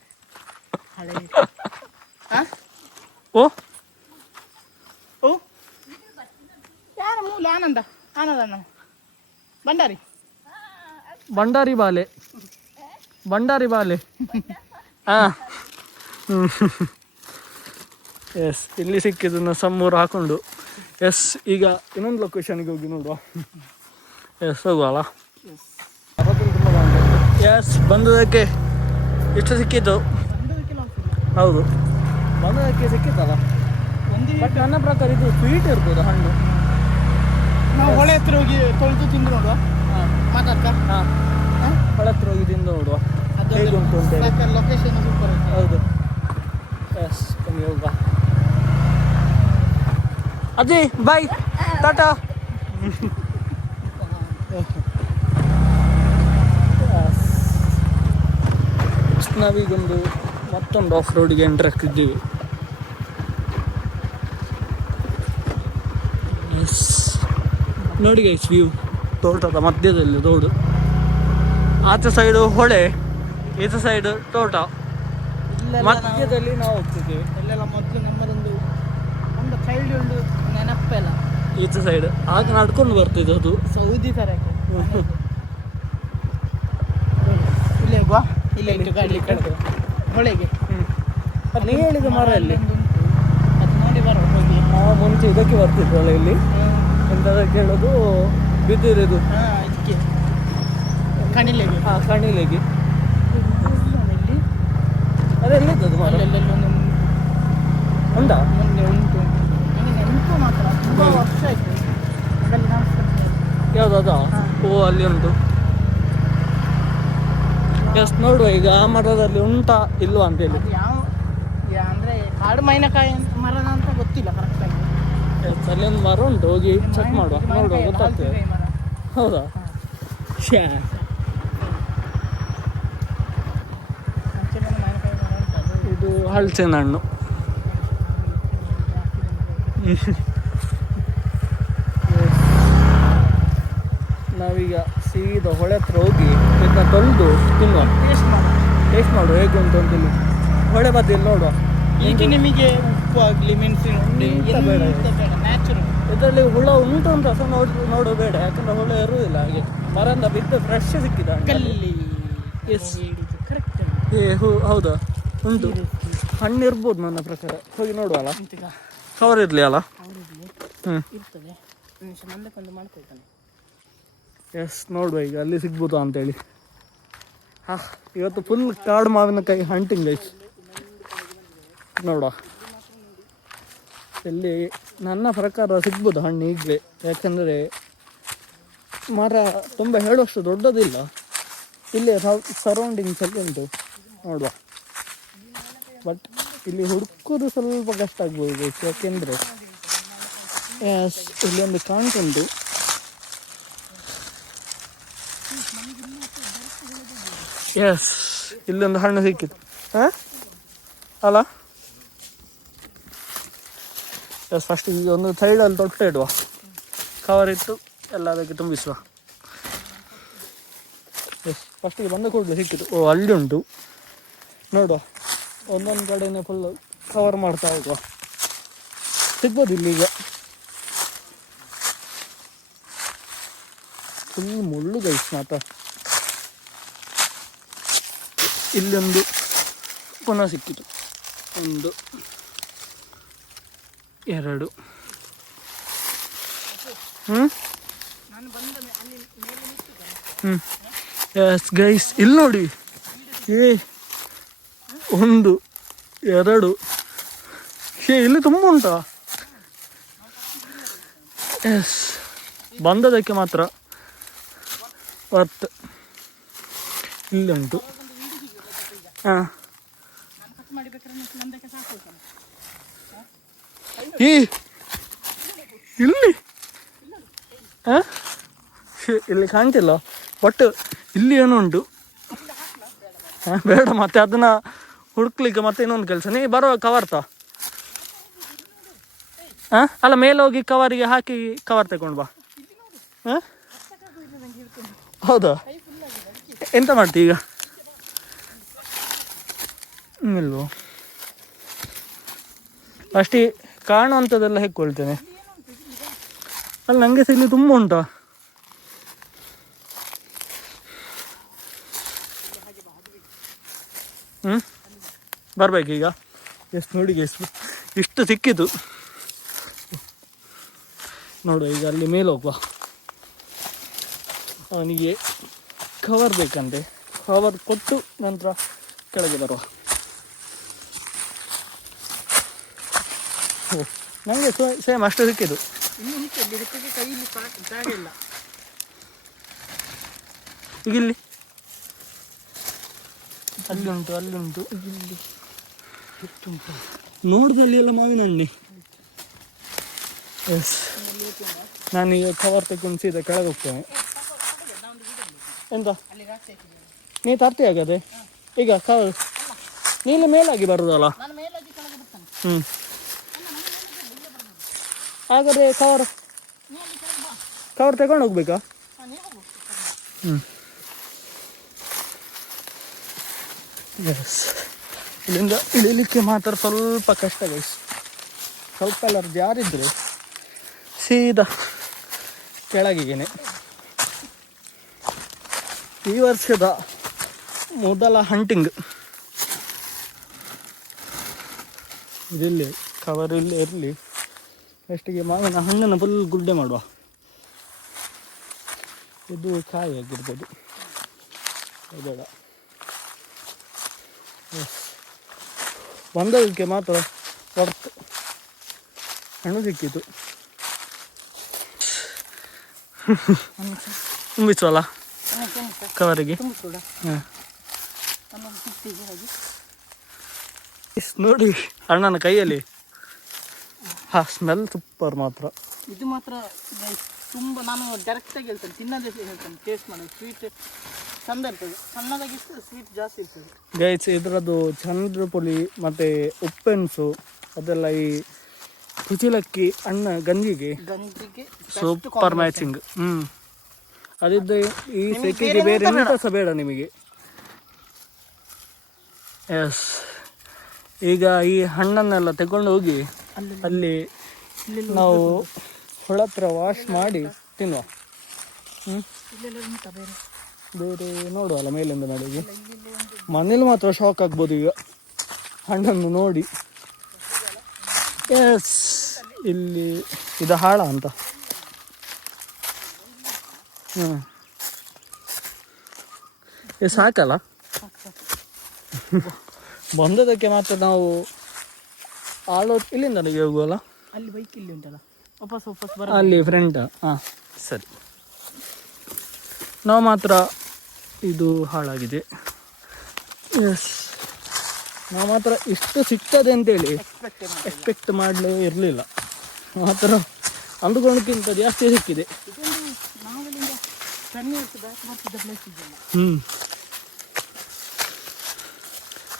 ಓ ಓ ಯಾರ ಮೂಲ ಆನಂದ ಆನಂದ ಭಂಡಾರಿ ಭಂಡಾರಿ ಬಾಲೆ, ಭಂಡಾರಿ ಬಾಲೆ. ಹಾಂ ಎಸ್ ಇಲ್ಲಿ ಸಿಕ್ಕಿದ್ದನ್ನು ಸಮ್ಮೂರು ಹಾಕೊಂಡು. ಎಸ್ ಈಗ ಇನ್ನೊಂದು ಲೊಕೇಶನ್ಗೆ ಹೋಗಿ ನೋಡುವ. ಎಸ್ ಹೋಗುವಲ್ಲ. ಎಸ್ ಬಂದದಕ್ಕೆ ಎಷ್ಟು ಸಿಕ್ಕಿತ್ತು? ಹೌದು ಬಂದದಕ್ಕೆ ಸಿಕ್ಕಿತ್ತಲ್ಲ. ಬಟ್ ನನ್ನ ಪ್ರಕಾರ ಇದು ಸ್ವೀಟ್ ಇರ್ಬೋದು ಹಣ್ಣು. ನಾವು ಹೊಳೆ ಹತ್ರ ಹೋಗಿ ತೊಳೆದು ತಿಂದು ನೋಡುವ. ಮಾತಾಡ್ತಾ ಹಾಂ ಹೊಳೆ ಹತ್ರ ಹೋಗಿ ತಿಂದು ನೋಡುವ ಹೇಗೆ ಉಂಟು ಅಂತೇಳಿ. Location super. ಹೌದು. ಎಸ್ ಬನ್ನಿ ಹೋಗುವ. ಅಜ್ಜಿ ಬಾಯ್ ಟಾಟಾ. ನಾವೀಗೊಂದು ಮತ್ತೊಂದು ಆಫ್ ರೋಡಿಗೆ ಎಂಟ್ರಿ ಆಗ್ತಿದ್ದೀವಿ. ನೋಡಿ ಗೈಸ್ ವ್ಯೂ, ತೋಟದ ಮಧ್ಯದಲ್ಲಿ ರೋಡು, ಆಚೆ ಸೈಡು ಹೊಳೆ, ಈಚೆ ಸೈಡ್ ತೋಟ, ಮಧ್ಯದಲ್ಲಿ ನಾವು ಹೋಗ್ತಿದ್ದೀವಿ. ಇಲ್ಲೆಲ್ಲ ಮೊದಲು ನಮ್ಮದೊಂದು ಒಂದು ಚೈಲ್ಡ್ಹುಡ್ ನೆನಪೆಲ್ಲ ಈಚೆ ಸೈಡ್ ಆಗ ನಡ್ಕೊಂಡು ಬರ್ತಿದ್ದು ಅದು ಸೌದಿ ಥರ ಇಲ್ಲೇ ಹೋಗುವ, ಇಲ್ಲೇ ಇಟ್ಟು ಗಾಡಿ ಕಳೆದು ಹೊಳೆಗೆ. ನೀವು ಹೇಳಿದ ಮರ ಅಲ್ಲಿ ಅದು ನೋಡಿ ಬರೋ ಹೋಗಿ. ನಾವು ಮುಂಚೆ ಇದಕ್ಕೆ ಬರ್ತಿದ್ವಲ್ಲ ಇಲ್ಲಿ, ಎಂತ ಕೇಳೋದು ಬಿದ್ದಿರೋದು ಇದಕ್ಕೆ ಕಣಿಲೆಗೆ. ಕಣಿಲೆಗೆ ಇಲ್ಲಿ ಅದೆಲ್ಲಿದ್ದದು ಮರ ಅಲ್ಲೆಲ್ಲೊಂದು ಉಂಟಾ? ಮುಂದೆ ಉಂಟು, ನನಗೆ ನೆನಪು ಮಾತ್ರ ತುಂಬ ವರ್ಷ ಆಯಿತು. ಅದರಲ್ಲಿ ನಾವು ಯಾವ್ದು? ಓ ಅಲ್ಲಿ ಉಂಟು. ಎಸ್ ನೋಡುವ ಈಗ ಆ ಮರದಲ್ಲಿ ಉಂಟಾ ಇಲ್ವಾ ಅಂತೇಳಿ. ಅದು ಯಾವ ಅಂದರೆ ಕಾಡು ಮಾವಿನಕಾಯಿ ಮರದ ಅಂತ ಗೊತ್ತಿಲ್ಲ ಕರೆಕ್ಟಾಗಿ. ಅಲ್ಲಿ ಒಂದು ಮರ ಉಂಟು, ಹೋಗಿ ಚೆಕ್ ಮಾಡುವ, ನೋಡುವ ಗೊತ್ತಾಗ್ತದೆ. ಹೌದಾ? ಶ್ಯಾ ಇದು ಹಲಸಿನ ಹಣ್ಣು. ನಾವೀಗ ಸೀದಾ ಹೊಳೆ ಹತ್ರ ಹೋಗಿ ಇದನ್ನ ತೊಳೆದು ತಿನ್ನುವ, ಟೇಸ್ಟ್ ಮಾಡುವ ಹೇಗೆ ಉಂಟು ಅಂತೇಳಿ. ಹೊಳೆ ಬದಿಯಲ್ಲಿ ನೋಡುವ. ಈಗ ನಿಮಗೆ ಉಪ್ಪು ಆಗಲಿ ಮೆಣಸಿನ ಬೇಡ, ನ್ಯಾಚುರಲ್. ಇದರಲ್ಲಿ ಹುಳ ಉಂಟು ಅಂತ ಸಹ ನೋಡೋ ಬೇಡ, ಯಾಕಂದ್ರೆ ಹುಳ ಇರುವುದಿಲ್ಲ. ಹಾಗೆ ಮರದಿಂದ ಬಿದ್ದು ಫ್ರೆಶ್ ಸಿಕ್ಕಿದ ಕಲ್ಲಿ. Yes correct. ಹೌದಾ? ಉಂಟು, ಹಣ್ಣು ಇರ್ಬೋದು ನನ್ನ ಪ್ರಕಾರ. ಹೋಗಿ ನೋಡುವಲ್ಲ, ಕವರ್ ಇರಲಿ ಅಲ್ಲ. ಇರ್ತದೆ, ನಂದಕ್ಕೊಂದು ಮಾಡ್ಕೊಳ್ತಾನೆ. ಎಸ್ ನೋಡುವ ಈಗ ಅಲ್ಲಿ ಸಿಗ್ಬೋದಾ ಅಂತೇಳಿ. ಇವತ್ತು ಫುಲ್ ಕಾಡು ಮಾವಿನಕಾಯಿ ಹಂಟಿಂಗ್ ಐಸ್. ನೋಡುವ ಇಲ್ಲಿ ನನ್ನ ಪ್ರಕಾರ ಸಿಗ್ಬೋದು ಹಣ್ಣು ಈಗಲೇ, ಯಾಕಂದರೆ ಮರ ತುಂಬ ಹೇಳುವಷ್ಟು ದೊಡ್ಡದಿಲ್ಲ. ಇಲ್ಲಿ ಸರೌಂಡಿಂಗ್ಸ್ ಅಲ್ಲಿ ಉಂಟು ನೋಡುವ. ಬಟ್ ಇಲ್ಲಿ ಹುಡುಕೋದು ಸ್ವಲ್ಪ ಕಷ್ಟ ಆಗ್ಬೋದು, ಯಾಕೆಂದರೆ ಇಲ್ಲಿ ಒಂದು ಕಾಣ್ತುಂಟು. ಎಸ್ ಇಲ್ಲೊಂದು ಹಣ್ಣು ಸಿಕ್ಕಿತು ಅಲ್ಲ. ಎಸ್ ಫಸ್ಟ್ ಈಗ ಒಂದು ಸೈಡಲ್ಲಿ ತೊಟ್ಟೆ ಇಡುವ, ಕವರ್ ಇಟ್ಟು ಎಲ್ಲ ಅದಕ್ಕೆ ತುಂಬಿಸುವ. ಎಸ್ ಫಸ್ಟಿಗೆ ಬಂದ ಕೂಡಲೇ ಸಿಕ್ಕಿತು. ಓ ಅಲ್ಲಿ ಉಂಟು ನೋಡುವ, ಒಂದೊಂದು ಕಡೆನೇ ಫುಲ್ ಕವರ್ ಮಾಡ್ತಾ ಹೋಗುವ. ಸಿಗ್ಬೋದು ಇಲ್ಲಿ ಈಗ. ಫುಲ್ ಮುಳ್ಳು ಗೈಸ್ ಮಾತ್ರ. ಇಲ್ಲೊಂದು ಪುನಃ ಸಿಕ್ಕಿತು, 1 2. ಎಸ್ ಗೈಸ್ ಇಲ್ಲಿ ನೋಡಿ, 1 2 ಇಲ್ಲಿ ತುಂಬ ಉಂಟಾ. ಎಸ್ ಬಂದದಕ್ಕೆ ಮಾತ್ರ ವರ್ತ್. ಇಲ್ಲಿ ಉಂಟು. ಇಲ್ಲಿ ಇಲ್ಲಿ ಕಾಣ್ತಿಲ್ಲ, ಬಟ್ ಇಲ್ಲಿ ಏನೋ ಉಂಟು. ಬೇಡ ಮತ್ತೆ ಅದನ್ನ ಹುಡುಕ್ಲಿಕ್ಕೆ ಮತ್ತೆ ಇನ್ನೊಂದು ಕೆಲಸ. ನೀ ಬರೋ ಕವರ್ತಾ ಅಲ್ಲ, ಮೇಲೆ ಹೋಗಿ ಕವರಿಗೆ ಹಾಕಿ ಕವರ್ ತಗೊಂಡು ಬಾ. ಹೌದಾ? ಎಂತ ಮಾಡ್ತಿ ಈಗ? ಇಲ್ವೋ? ಅಷ್ಟೇ ಕಾಣುವಂಥದ್ದೆಲ್ಲ ಹೆಕ್ಕೊಳ್ತೇನೆ. ಅಲ್ಲ ನನಗೆ ಸಹ ಇಲ್ಲಿ ತುಂಬ ಉಂಟಾ. ಬರ್ಬೇಕೀಗ. ಎಷ್ಟು ನೋಡಿ ಇಷ್ಟು ಸಿಕ್ಕಿತು ನೋಡು. ಈಗ ಅಲ್ಲಿ ಮೇಲೆ ಹೋಗುವ, ಅವನಿಗೆ ಕವರ್ ಬೇಕಂತೆ. ಕವರ್ ಕೊಟ್ಟು ನಂತರ ಕೆಳಗೆ ಬರುವ. ನನಗೆ ಸೇಮ್ ಅಷ್ಟು ಸಿಕ್ಕಿದ್ದು. ಈಗ ಇಲ್ಲಿ ಅಲ್ಲಿ ಉಂಟು, ಅಲ್ಲಿ ಉಂಟು, ಇಲ್ಲಿ ಉಂಟು. ನೋಡಿದಲ್ಲಿ ಎಲ್ಲ ಮಾವಿನ ಹಣ್ಣೆ. ಎಸ್ ನಾನೀಗ ಕವರ್ ತಗೊಂಡು ಸೀದಾ ಕೆಳಗೆ ಹೋಗ್ತೇನೆ. ಎಂತ ನೀ ತರ್ತಿ ಆಗದೆ ಈಗ ಕವರ್? ನೀನು ಮೇಲಾಗಿ ಬರುದಲ್ಲ. ಹಾಗಾದ್ರೆ ಕವರ್ ಕವರ್ ತಗೊಂಡು ಹೋಗ್ಬೇಕಾ? ಹ್ಞೂ ಎಸ್. ಇಲ್ಲಿಂದ ಇಳಿಲಿಕ್ಕೆ ಮಾತ್ರ ಸ್ವಲ್ಪ ಕಷ್ಟ ಗೈಸ್. ಸ್ವಲ್ಪ ಎಲ್ಲರೂ ಜಾರಿದ್ರೆ ಸೀದಾ ಕೆಳಗಿಗೇನೆ. ಈ ವರ್ಷದ ಮೊದಲ ಹಂಟಿಂಗ್ ಇದಿಲ್ಲಿ, ಕವರ್ ಇಲ್ಲೇ ಇರಲಿ. ಅಷ್ಟಿಗೆ ಮಾವಿನ ಹಣ್ಣನ್ನು ಫುಲ್ ಗುಡ್ಡೆ ಮಾಡುವ. ಇದು ಕಾಯಿ ಆಗಿರ್ಬೋದು, ಬೇಡ. ಬಂದದಕ್ಕೆ ಮಾತ್ರ ವರ್ತ್. ಹಣ್ಣು ಸಿಕ್ಕಿತು. ತುಂಬಿಸುವಲ್ಲ ಕವರಿಗೆ. ಹಾಂ ನೋಡಿ ಅಣ್ಣನ ಕೈಯಲ್ಲಿ. ಹಾಂ ಸ್ಮೆಲ್ ಸೂಪರ್ ಮಾತ್ರ. ಇದು ಮಾತ್ರ ತುಂಬ, ನಾನು ಡೈರೆಕ್ಟಾಗಿ ಹೇಳ್ತೇನೆ, ತಿನ್ನೋದೇ ಹೇಳ್ತೇನೆ, ಟೇಸ್ಟ್ ಮಾಡೋದು. ಸ್ವೀಟ್ ಚಂದ ಇರ್ತದೆ, ಸಣ್ಣದಾಗಿಷ್ಟು ಸ್ವೀಟ್ ಜಾಸ್ತಿ ಇರ್ತದೆ ಗೈಸ್. ಇದರದ್ದು ಚಂದ್ರಪುಳಿ ಮತ್ತು ಉಪ್ಪೆಣಸು ಅದೆಲ್ಲ ಈ ಕುಚಿಲಕ್ಕಿ ಅಣ್ಣ ಗಂಜಿಗೆ ಸೂಪರ್ ಮ್ಯಾಚಿಂಗ್. ಅದಿದ್ದು ಈ ಸೆಕೆಗೆ ಬೇರೆ ಎಂತ ಸಹ ಬೇಡ ನಿಮಗೆ. ಎಸ್. ಈಗ ಈ ಹಣ್ಣನ್ನೆಲ್ಲ ತಗೊಂಡು ಹೋಗಿ ಅಲ್ಲಿ ನಾವು ಹೊಳತ್ರ ವಾಶ್ ಮಾಡಿ ತಿನ್ನುವ. ಬೇರೆ ನೋಡುವಲ್ಲ ಮೇಲಿಂದ ನಡೆಗೆ. ಮನೇಲಿ ಮಾತ್ರ ಶಾಕ್ ಆಗ್ಬೋದು ಈಗ ಹಣ್ಣನ್ನು ನೋಡಿ. ಎಸ್. ಇಲ್ಲಿ ಇದು ಹಾಳ ಅಂತ. ಸಾಕಲ್ಲ ಬಂದದಕ್ಕೆ ಮಾತ್ರ ನಾವು ಇಲ್ಲಿಂದ ಹೋಗುವಲ್ಲ. ಅಲ್ಲಿ ಬೈಕ್ ಇಲ್ಲಿ ಉಂಟಲ್ಲ, ವಾಪಸ್ ಅಲ್ಲಿ ಫ್ರೆಂಡ್. ಹಾಂ ಸರಿ. ನಾವು ಮಾತ್ರ ಇದು ಹಾಳಾಗಿದೆ. ಎಸ್. ನಾವು ಮಾತ್ರ ಇಷ್ಟು ಸಿಗ್ತದೆ ಅಂತೇಳಿ ಎಕ್ಸ್ಪೆಕ್ಟ್ ಮಾಡಲೇ ಇರಲಿಲ್ಲ. ಮಾತ್ರ ಅಂದುಕೊಂಡಕ್ಕಿಂತ ಜಾಸ್ತಿ ಸಿಕ್ಕಿದೆ.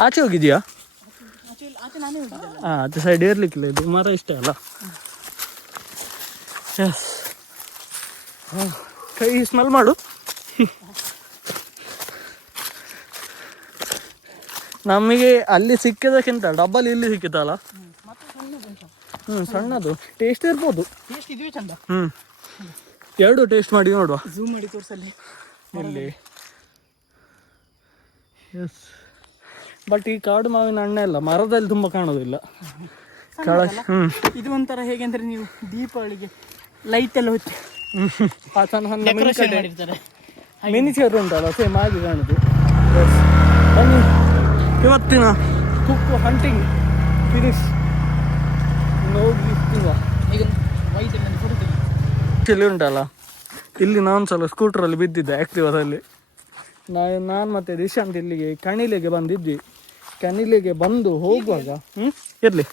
ಆಚೆ ಹೋಗಿದ್ಯಾ? ಹಾಂ ಆಚೆ ಸೈಡ್ ಇರ್ಲಿಕ್ಕಿಲ್ಲ, ಇದು ಮರ ಇಷ್ಟ ಅಲ್ಲ. ಎಸ್. ಕೈ ಸ್ಮೆಲ್ ಮಾಡು. ನಮಗೆ ಅಲ್ಲಿ ಸಿಕ್ಕಿದಕ್ಕಿಂತ ಡಬ್ಬಲ್ ಇಲ್ಲಿ ಸಿಕ್ಕಿತಲ್ಲ. ಸಣ್ಣದು ಟೇಸ್ಟ್ ಇರ್ಬೋದು. ಎರಡು ಟೇಸ್ಟ್ ಮಾಡಿ ನೋಡುವ. ಝೂಮ್ ಮಾಡಿ ತೋರಿಸಲ್ಲಿ ಇಲ್ಲಿ. ಎಸ್. ಬಟ್ ಈ ಕಾಡು ಮಾವಿನ ಹಣ್ಣೆ ಅಲ್ಲ, ಮರದಲ್ಲಿ ತುಂಬ ಕಾಣೋದಿಲ್ಲ. ಇದು ಒಂಥರ ಹೇಗೆ ಅಂದ್ರೆ, ನೀವು ದೀಪಾವಳಿಗೆ ಲೈಟ್ ಎಲ್ಲ ಹೊತ್ತಿ ಮಿನಿಚರ್ ಉಂಟಲ್ಲ ಸೇಮ್ ಆಗಿ ಕಾಣುದು. ಬನ್ನಿ ಇವತ್ತಿನ ಕುಕ್ಕು ಹಂಟಿಂಗ್ ಫಿನಿಶ್. ಈಗ ಇಲ್ಲಿ ಉಂಟಲ್ಲ, ಇಲ್ಲಿ ನಾನು ಸಲ ಸ್ಕೂಟ್ರಲ್ಲಿ ಬಿದ್ದಿದ್ದೆ ಆ್ಯಕ್ಟಿವದಲ್ಲಿ. ನಾನು ಮತ್ತು ದಿಶಾಂತ್ ಇಲ್ಲಿಗೆ ಕಣಿಲೆಗೆ ಬಂದಿದ್ವಿ. ಕಣಿಲೆಗೆ ಬಂದು ಹೋಗುವಾಗ ಇರಲಿ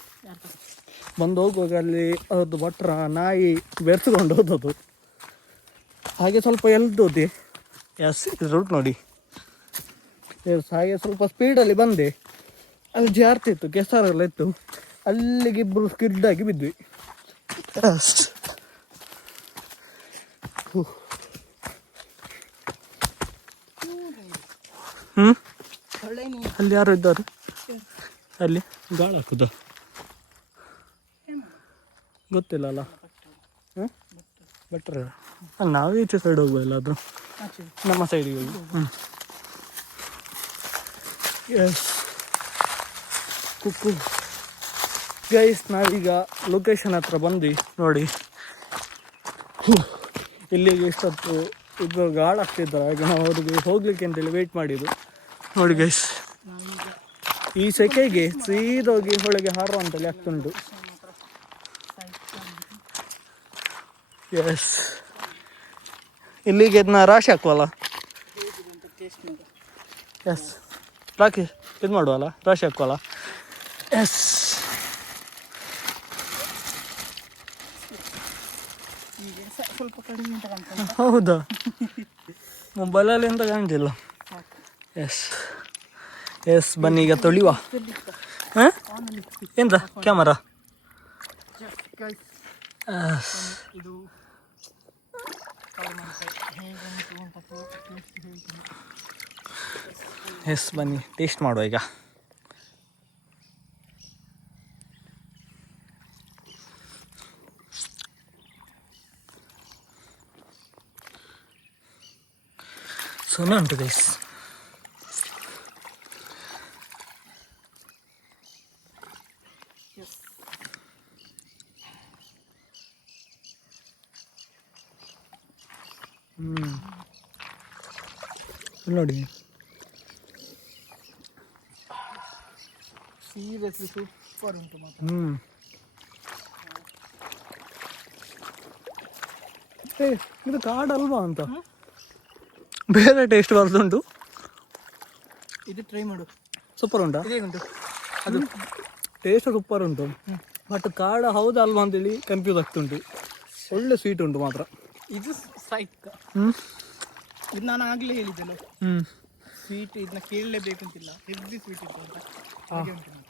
ಬಂದು ಹೋಗುವಾಗ ಅಲ್ಲಿ ಅದು ಭಟ್ರ ನಾಯಿ ಬೆರೆಸ್ಕೊಂಡು ಹೋದದು. ಹಾಗೆ ಸ್ವಲ್ಪ ಎಲ್ದೋದೆ. ಎಸ್ ಇದು ರೂಟ್ ನೋಡಿ. ಎಸ್. ಹಾಗೆ ಸ್ವಲ್ಪ ಸ್ಪೀಡಲ್ಲಿ ಬಂದೆ, ಅಲ್ಲಿ ಜಾರ್ತಿತ್ತು, ಕೆಸರೆಲ್ಲ ಇತ್ತು. ಅಲ್ಲಿಗೆ ಇಬ್ಬರು ಸ್ಕಿಡ್ಡಾಗಿ ಬಿದ್ವಿ. ಎಸ್. ಅಲ್ಲಿ ಯಾರು ಇದ್ದಾರೆ? ಅಲ್ಲಿ ಗಾಳ ಹಾಕುದ ಗೊತ್ತಿಲ್ಲ ಅಲ್ಲ. ಬೆಟ್ರ ನಾವು ಈಚೆ ಸೈಡ್ ಹೋಗುವ, ಎಲ್ಲಾದರೂ ನಮ್ಮ ಸೈಡಿಗೆ ಹೋಗಿ. ಎಸ್. ಕುಕ್ಕು ಗೈಸ್, ನಾವೀಗ ಲೊಕೇಶನ್ ಹತ್ರ ಬಂದು ನೋಡಿ. ಇಲ್ಲಿಗೆ ಇಷ್ಟೊತ್ತು ಇಬ್ಬರು ಗಾಳ ಆಗ್ತಿದ್ದಾರೆ. ಹಾಗೆ ನಾವು ಅವ್ರಿಗೆ ಹೋಗ್ಲಿಕ್ಕೆ ಅಂತೇಳಿ ವೆಯ್ಟ್ ಮಾಡಿದ್ದು ನೋಡಿ ಗೈಸ್. ಈ ಸೆಕೆಗೆ ಸೀದೋಗಿ ಹೊಳಗೆ ಹಾರುವ ಅಂತೇಳಿ ಆಗ್ತುಂಟು. ಎಸ್. ಇಲ್ಲಿಗೆ ಇದನ್ನ ರಾಶಿ ಹಾಕುವಲ್ಲ. ಎಸ್. ರಾಕಿ ಇದು ಮಾಡುವಲ್ಲ, ರಾಶಿ ಹಾಕುವಲ್ಲ. ಎಸ್. ಹೌದಾ? ಮೊಬೈಲಲ್ಲಿ ಎಂತ ಕಾಣ್ತಿಲ್ಲ. ಎಸ್. ಎಸ್. ಬನ್ನಿ ಈಗ ತೊಳಿವಾ. ಹಾಂ ಎಂತ ಕ್ಯಾಮರಾ? ಕಾಳು ಮಾವಿನಕಾಯಿ ಹೇಗುಂಟು ಅಂತ ಟೇಸ್ಟ್ ಹೇಳ್ತೀನಿ. ಎಸ್, ಬನ್ನಿ ಟೇಸ್ಟ್ ಮಾಡುವ ಈಗ. ಸುಮ್ಮನೆ ಉಂಟು ಗೈಸ್. ನೋಡಿ, ಸೀರಿಯಸ್ಲಿ ಸೂಪರ್ ಉಂಟು ಮಾತ್ರ. ಇದು ಕಾಡಲ್ವಾ ಅಂತ ಬೇರೆ ಟೇಸ್ಟ್ ಬರ್ತುಂಟು. ಇದು ಟ್ರೈ ಮಾಡು, ಸೂಪರ್ ಉಂಟಾ? ಇದೇ ಉಂಟು, ಅದು ಟೇಸ್ಟ್ ಸೂಪರ್ ಉಂಟು, ಬಟ್ ಕಾಡ ಹೌದಾ ಅಲ್ವಾ ಅಂತೇಳಿ ಕನ್ಫ್ಯೂಸ್ ಆಗ್ತುಂಟು. ಒಳ್ಳೆ ಸ್ವೀಟ್ ಉಂಟು ಮಾತ್ರ. ಇದು ಸೈಕ್. ಇದು ನಾನು ಆಗಲೇ ಹೇಳಿದ್ದೆಲ್ಲ, ಸ್ವೀಟ್ ಇದನ್ನ ಕೇಳಲೇಬೇಕು ಅಂತಿಲ್ಲ, ಹೆಲ್ದಿ ಸ್ವೀಟ್ ಇತ್ತು ಅಂತ. ಹಾಗೆ ಉಂಟು ಮಾತ್ರ.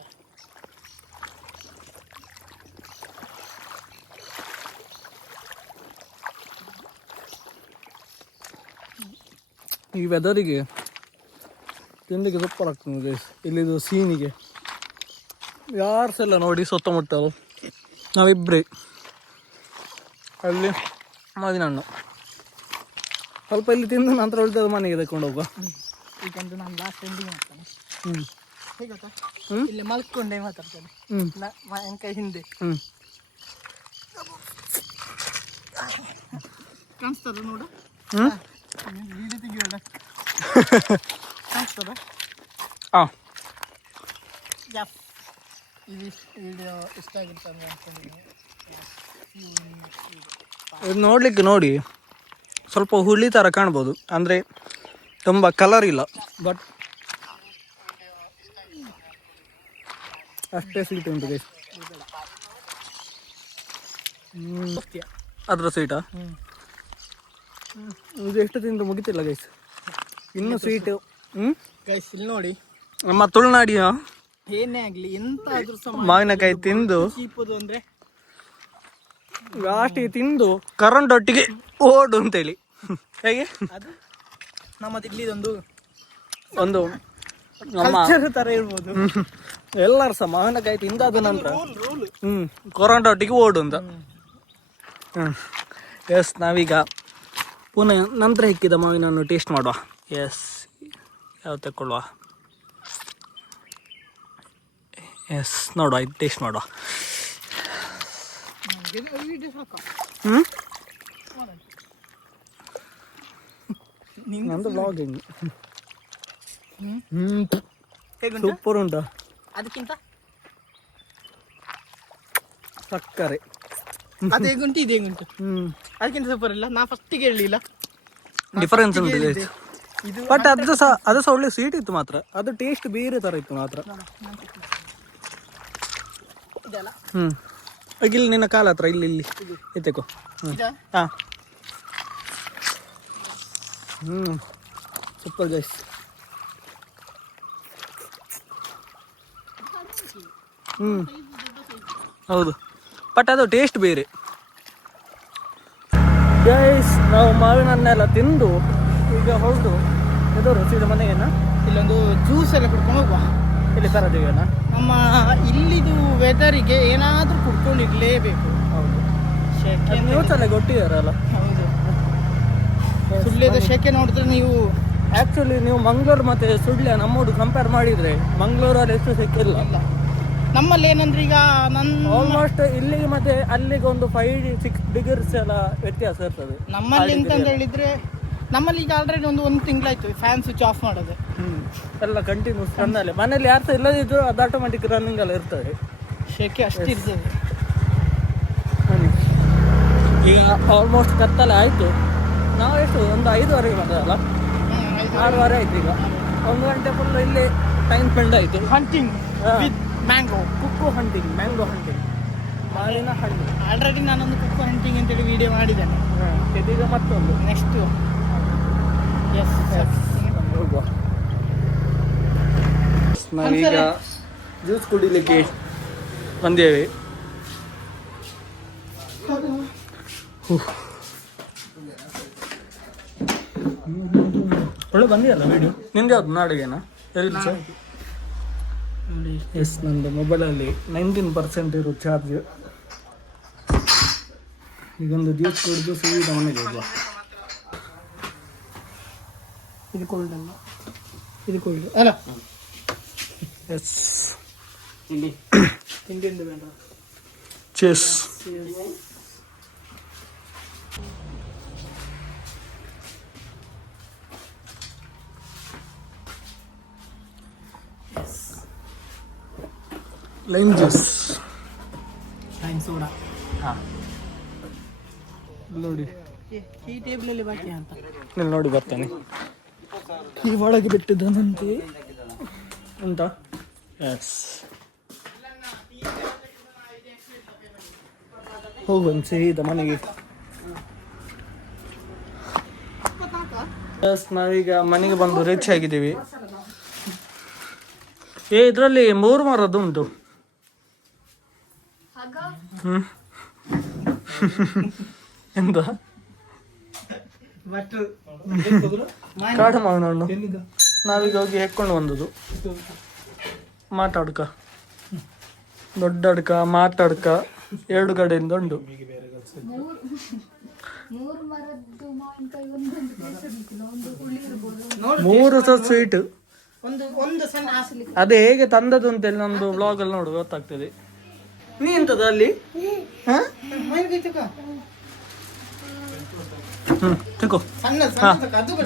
ಈ ವೆದರಿಗೆ ತಿಂಡಿಗೆ ಸೂಪರ್ ಆಗ್ತದೆ ಗೈಸ್. ಇಲ್ಲಿದು ಸೀನಿಗೆ ಯಾರು ಸಹ ಇಲ್ಲ ನೋಡಿ, ಸುತ್ತಮುತ್ತಲು ನಾವಿಬ್ಬರೇ. ಅಲ್ಲಿ ಮಾವಿನ ಹಣ್ಣು ಸ್ವಲ್ಪ ಇಲ್ಲಿ ತಿಂದು ನಂತರ ಉಳಿದ ಮನೆಗೆ ತಗೊಂಡು ಹೋಗುವ. ಈಗಂದು ನಾನು ಲಾಸ್ಟ್ ಎಂಡಿಂಗ್ ಮಾಡ್ತಾನೆ. ಹೇಗೆ ಗೊತ್ತಾ, ಇಲ್ಲಿ ಮಲ್ಕೊಂಡೇ ಮಾತಾಡ್ತಾನೆ ಮಾವಿನಕಾಯಿ ಹಿಂದೆ. ಕಾಣಿಸ್ತದ ನೋಡು, ವಿಡಿಯೋ ತೆಗಿಯೋಣ. ಕಾಣಿಸ್ತದ? ಹಾಂ, ಇದು ವಿಡಿಯೋ ಇಷ್ಟ ಆಗಿತ್ತು ಅಂತ ಅನ್ಕೊಂಡಿದ್ದೀನಿ. ಇದು ನೋಡಲಿಕ್ಕೆ ನೋಡಿ ಸ್ವಲ್ಪ ಹುಳಿ ಥರ ಕಾಣ್ಬೋದು, ಅಂದರೆ ತುಂಬ ಕಲರ್ ಇಲ್ಲ, ಬಟ್ ಅಷ್ಟೇ ಸ್ವೀಟ್ ಉಂಟು ಗೈಸ್. ಅದರ ಸ್ವೀಟಾ? ಇದು ಎಷ್ಟು ತಿಂದು ಮುಗಿತಿಲ್ಲ ಗೈಸ್, ಇನ್ನೂ ಸ್ವೀಟು. ಗೈಸ್ ಇಲ್ಲಿ ನೋಡಿ, ನಮ್ಮ ತುಳುನಾಡಿನ ಏನೇ ಆಗಲಿ ಎಂತ ಆದ್ರೂ ಸಹ ಮಾವಿನಕಾಯಿ ತಿಂದು ಚೀಪುದು ಅಂದರೆ ಲಾಸ್ಟಿಗೆ ತಿಂದು ಕರೆಂಟ್ ಒಟ್ಟಿಗೆ ಓಡು ಅಂತೇಳಿ. ಹೇಗೆ ಅದು ನಮ್ಮದು ಇಲ್ಲಿದೊಂದು ಒಂದು ನಮ್ಮ ಕಲ್ಚರ್ ಥರ ಇರ್ಬೋದು. ಎಲ್ಲರೂ ಸಹ ಮಾವಿನಕಾಯಿ ತಿಂದಾದ ನಂತರ ರೂಲ್ ಕರೆಂಟ್ ಒಟ್ಟಿಗೆ ಓಡು ಅಂತ. ಎಸ್, ನಾವೀಗ ಪುನಃ ನಂತರ ಹೆಕ್ಕಿದ ಮಾವಿನನ್ನು ಟೇಸ್ಟ್ ಮಾಡುವ. ಎಸ್, ಯಾವ ತಗೊಳ್ಳುವ? ಎಸ್, ನೋಡುವ, ಇದು ಟೇಸ್ಟ್ ಮಾಡುವ. ನಂದು ಬ್ಲಾಗಿಂಗ್ ಸೂಪರ್ ಉಂಟಾ? ಅದಕ್ಕಿಂತ ಸಕ್ಕರೆ. ಅದೇಗುಂಟು ಇದೇಗುಂಟು, ಅದಕ್ಕಿಂತ ಸೂಪರ್ ಇಲ್ಲ. ನಾ ಫಸ್ಟಿಗೆ ಹೇಳಲಿಲ್ಲ ಡಿಫರೆನ್ಸ್ ಉಂಟು ಇದು. ಬಟ್ ಅದು ಸಹ ಒಳ್ಳೆ ಸ್ವೀಟ್ ಇತ್ತು ಮಾತ್ರ, ಅದು ಟೇಸ್ಟ್ ಬೇರೆ ಥರ ಇತ್ತು ಮಾತ್ರ. ಇದೆಲ್ಲ ಈಗ ಇಲ್ಲಿ ನಿನ್ನ ಕಾಲ ಹತ್ರ ಇಲ್ಲಿ ಎತ್ತಕೋ. ಹಾಂ, ಸೂಪರ್ ಗೈಸ್. ಹೌದು, ಬಟ್ ಅದು ಟೇಸ್ಟ್ ಬೇರೆ ಗೈಸ್. ನಾವು ಮಾವಿನ ಹಣ್ಣೆಲ್ಲ ತಿಂದು ಈಗ ಹೊರಟು ಎದುರು ಸೀದಾ ಮನೆಗೇನ ಇಲ್ಲೊಂದು ಜ್ಯೂಸ್ ಎಲ್ಲ ಕುಡ್ಕೊಂಡು ಹೋಗುವ. ಇಲ್ಲಿ ಪರದಿಗೆನಾ? ನಮ್ಮ ಇಲ್ಲಿದು ವೆದರಿಗೆ ಏನಾದರೂ ಕುಡ್ಕೊಂಡಿರ್ಲೇಬೇಕು. ಹೌದು, ಶೆಕೆ ನ್ಯೂಸಲ್ಲೇ ಕೊಟ್ಟಿದ್ದಾರಲ್ಲ. ಹೌದು, ಸುಳ್ಯದ ಶೆಕೆ ನೋಡಿದ್ರೆ ನೀವು ಆ್ಯಕ್ಚುಲಿ ನೀವು ಮಂಗಳೂರು ಮತ್ತು ಸುಳ್ಯ ನಮ್ಮೂರು ಕಂಪೇರ್ ಮಾಡಿದರೆ ಮಂಗಳೂರಲ್ಲಿ ಎಷ್ಟು ಸಿಕ್ಕಿಲ್ಲ. ನಮ್ಮಲ್ಲಿ ಏನಂದ್ರೆ ಈಗ ಆಲ್ಮೋಸ್ಟ್ ಇಲ್ಲಿಗೆ ಮತ್ತೆ ಅಲ್ಲಿಗೆ ಒಂದು 5-6 ಡಿಗ್ರೀಸ್ ಎಲ್ಲ ವ್ಯತ್ಯಾಸ ಇರ್ತದೆ. ನಮ್ಮಲ್ಲಿ ಎಂತಂತ ಹೇಳಿದ್ರೆ, ನಮ್ಮಲ್ಲಿ ಈಗ ಆಲ್ರೆಡಿ ಒಂದು ತಿಂಗಳಾಯ್ತು ಫ್ಯಾನ್ ಸ್ವಿಚ್ ಆಫ್ ಮಾಡೋದು. ಎಲ್ಲ ಕಂಟಿನ್ಯೂಸ್ ರನ್ನಲ್ಲೇ. ಮನೇಲಿ ಯಾರು ಸಹ ಇಲ್ಲದಿದ್ರು ಅದು ಆಟೋಮೆಟಿಕ್ ರನ್ನಿಂಗ್ ಎಲ್ಲ ಇರ್ತದೆ. ಶೆಕೆ ಅಷ್ಟು ಇರ್ತದೆ. ಈಗ ಆಲ್ಮೋಸ್ಟ್ ಕತ್ತಲೆ ಆಯಿತು. ನಾವು ಎಷ್ಟು ಒಂದು 5:30 ಬಂದಲ್ಲ, 6:30 ಆಯ್ತು. ಈಗ 1 ಗಂಟೆ ಫುಲ್ ಇಲ್ಲಿ ಟೈಮ್ ಸ್ಪೆಂಡ್ ಆಯಿತು. Hunting with mango, cook hunting, mango hunting, ಮಾವಿನ ಹಣ್ಣು. ಆಲ್ರೆಡಿ ನಾನೊಂದು ಕುಕ್ಕು ಹಂಟಿಂಗ್ ಅಂತೇಳಿ ವಿಡಿಯೋ ಮಾಡಿದ್ದೇನೆ. ಇದೀಗ ಮತ್ತೊಂದು ನೆಕ್ಸ್ಟ್. ಎಸ್, ಹೋಗುವ. ನಾವೀಗ ಜ್ಯೂಸ್ ಕುಡಿಲಿಕ್ಕೆ ಬಂದೇವೆ. ಒಳ್ಳೆ ಬಂದಿಯಲ್ಲ ವಿಡಿಯೋ. ನಿಂದು ಯಾವ್ದು ನಾಡಿಗೆನಾ ಎಲ್ಲಿ ಸರ್? ಎಸ್, ನಂದು ಮೊಬೈಲಲ್ಲಿ 19% ಇರೋ ಚಾರ್ಜ್. ಈಗೊಂದು ಜ್ಯೂಸ್ ಕುಡಿದು ಸೀದಾ ಮನೆಗೆ ಹೋಗುವ. ಇದು ಕೋಲ್ಡ್ ಅಲ್ಲ, ಇದು ಕೋಲ್ಡ್ ಅಲ್ಲ. ಎಸ್, ತಿಂಡಿಂದು ಬೇಡ. Chess. Lime juice. Lime soda. ಹಾಂ ನೋಡಿ, ಈ ಟೇಬಲಲ್ಲಿ ಬಾಕಿ ಅಂತ ಇಲ್ಲಿ ನೋಡಿ ಬರ್ತೇನೆ. ಈ ಒಳಗೆ ಬಿಟ್ಟಿದ್ದಾನಂತೆ ಉಂಟಾ? ಎಸ್, ಹೋಗುವ ಸೀದಾ ಮನೆಗೆ. ಎಸ್, ನಾವೀಗ ಮನೆಗೆ ಬಂದು ರೀಚ್ ಆಗಿದ್ದೀವಿ. ಇದರಲ್ಲಿ 3 ಮರದ್ದು ಉಂಟು. ಎಂತ ಕಾಡು ಮಾವಿನ ಹಣ್ಣು ನಾವೀಗ ಹೋಗಿ ಹೆಕ್ಕೊಂಡು ಬಂದದ್ದು. ಮಾತಾಡ್ಕ ದೊಡ್ಡ ಅಡ್ಕ ಮಾತಾಡ್ಕ 2 ಕಡೆಯಿಂದ ಉಂಟು. 3 ಸಹ ಸ್ವೀಟ್. ಒಂದು ಸಣ್ಣ ಹಾಸಲಿ. ಅದೇ ಹೇಗೆ ತಂದದ್ದು ಅಂತೇಳಿ ನಮ್ದು ವ್ಲಾಗ್ ಅಲ್ಲಿ ನೋಡು ಗೊತ್ತಾಗ್ತದೆ. ನೀ ಎಂತದ ಅಲ್ಲಿ? ತೆಗೋ.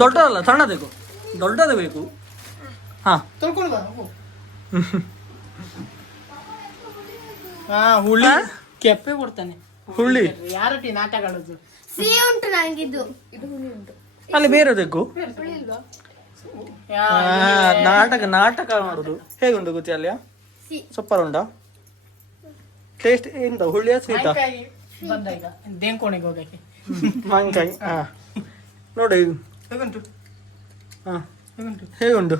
ದೊಡ್ಡದಲ್ಲ, ಸಣ್ಣ ತೆಗೋ. ದೊಡ್ಡದೇ ಬೇಕು. ಹಾ, ತೊಳ್ಕೊಂಡು ಬಾ. ಹುಳಿ ಕೆಪ್ಪೆ ಕೊಡ್ತಾನೆ. ಹುಳ್ಳಿ ಯಾರೊಟ್ಟಿ ನಾಟಕ ಆಡೋದು? ಸಿಹಿ ಉಂಟು ನಂಗಿದು. ಇದು ಹುಳಿ ಉಂಟು. ಅಲ್ಲಿ ಬೇರೆ ತೆಗೋ. ಹುಳಿ ಇಲ್ವಾ? ನಾಟಕ ಮಾಡುದು ಹೇಗುಂಟು ಗೊತ್ತಿ ಅಲ್ಲಿಯ? ಸೂಪರ್ ಉಂಟಾ? ಟೇಸ್ಟ್ ಎಂತ ಹುಳಿಯ ಸ್ವೀಟಾ? ಬಂದ ಈಗ ದೇಂಕೋಣಿಗೆ ಹೋಗಕ್ಕೆ ಮಾವಿನಕಾಯಿ. ಹಾ ನೋಡಿ ಹೇಗುಂಟು? ಹಾ ಹೇಗುಂಟು? ಹೇಗುಂಟು?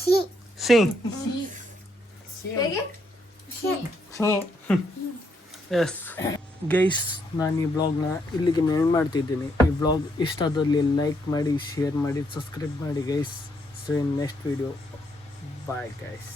ಸಿ ಹೇಗೆ? ಎಸ್ ಗೈಸ್, ನಾನು ಈ ಬ್ಲಾಗ್ನ ಇಲ್ಲಿಗೆ ಎಂಡ್ ಮಾಡ್ತಿದ್ದೀನಿ. ಈ ಬ್ಲಾಗ್ ಇಷ್ಟ ಆದಲ್ಲಿ ಲೈಕ್ ಮಾಡಿ, ಶೇರ್ ಮಾಡಿ, ಸಬ್ಸ್ಕ್ರೈಬ್ ಮಾಡಿ guys. So in next video. Bye guys.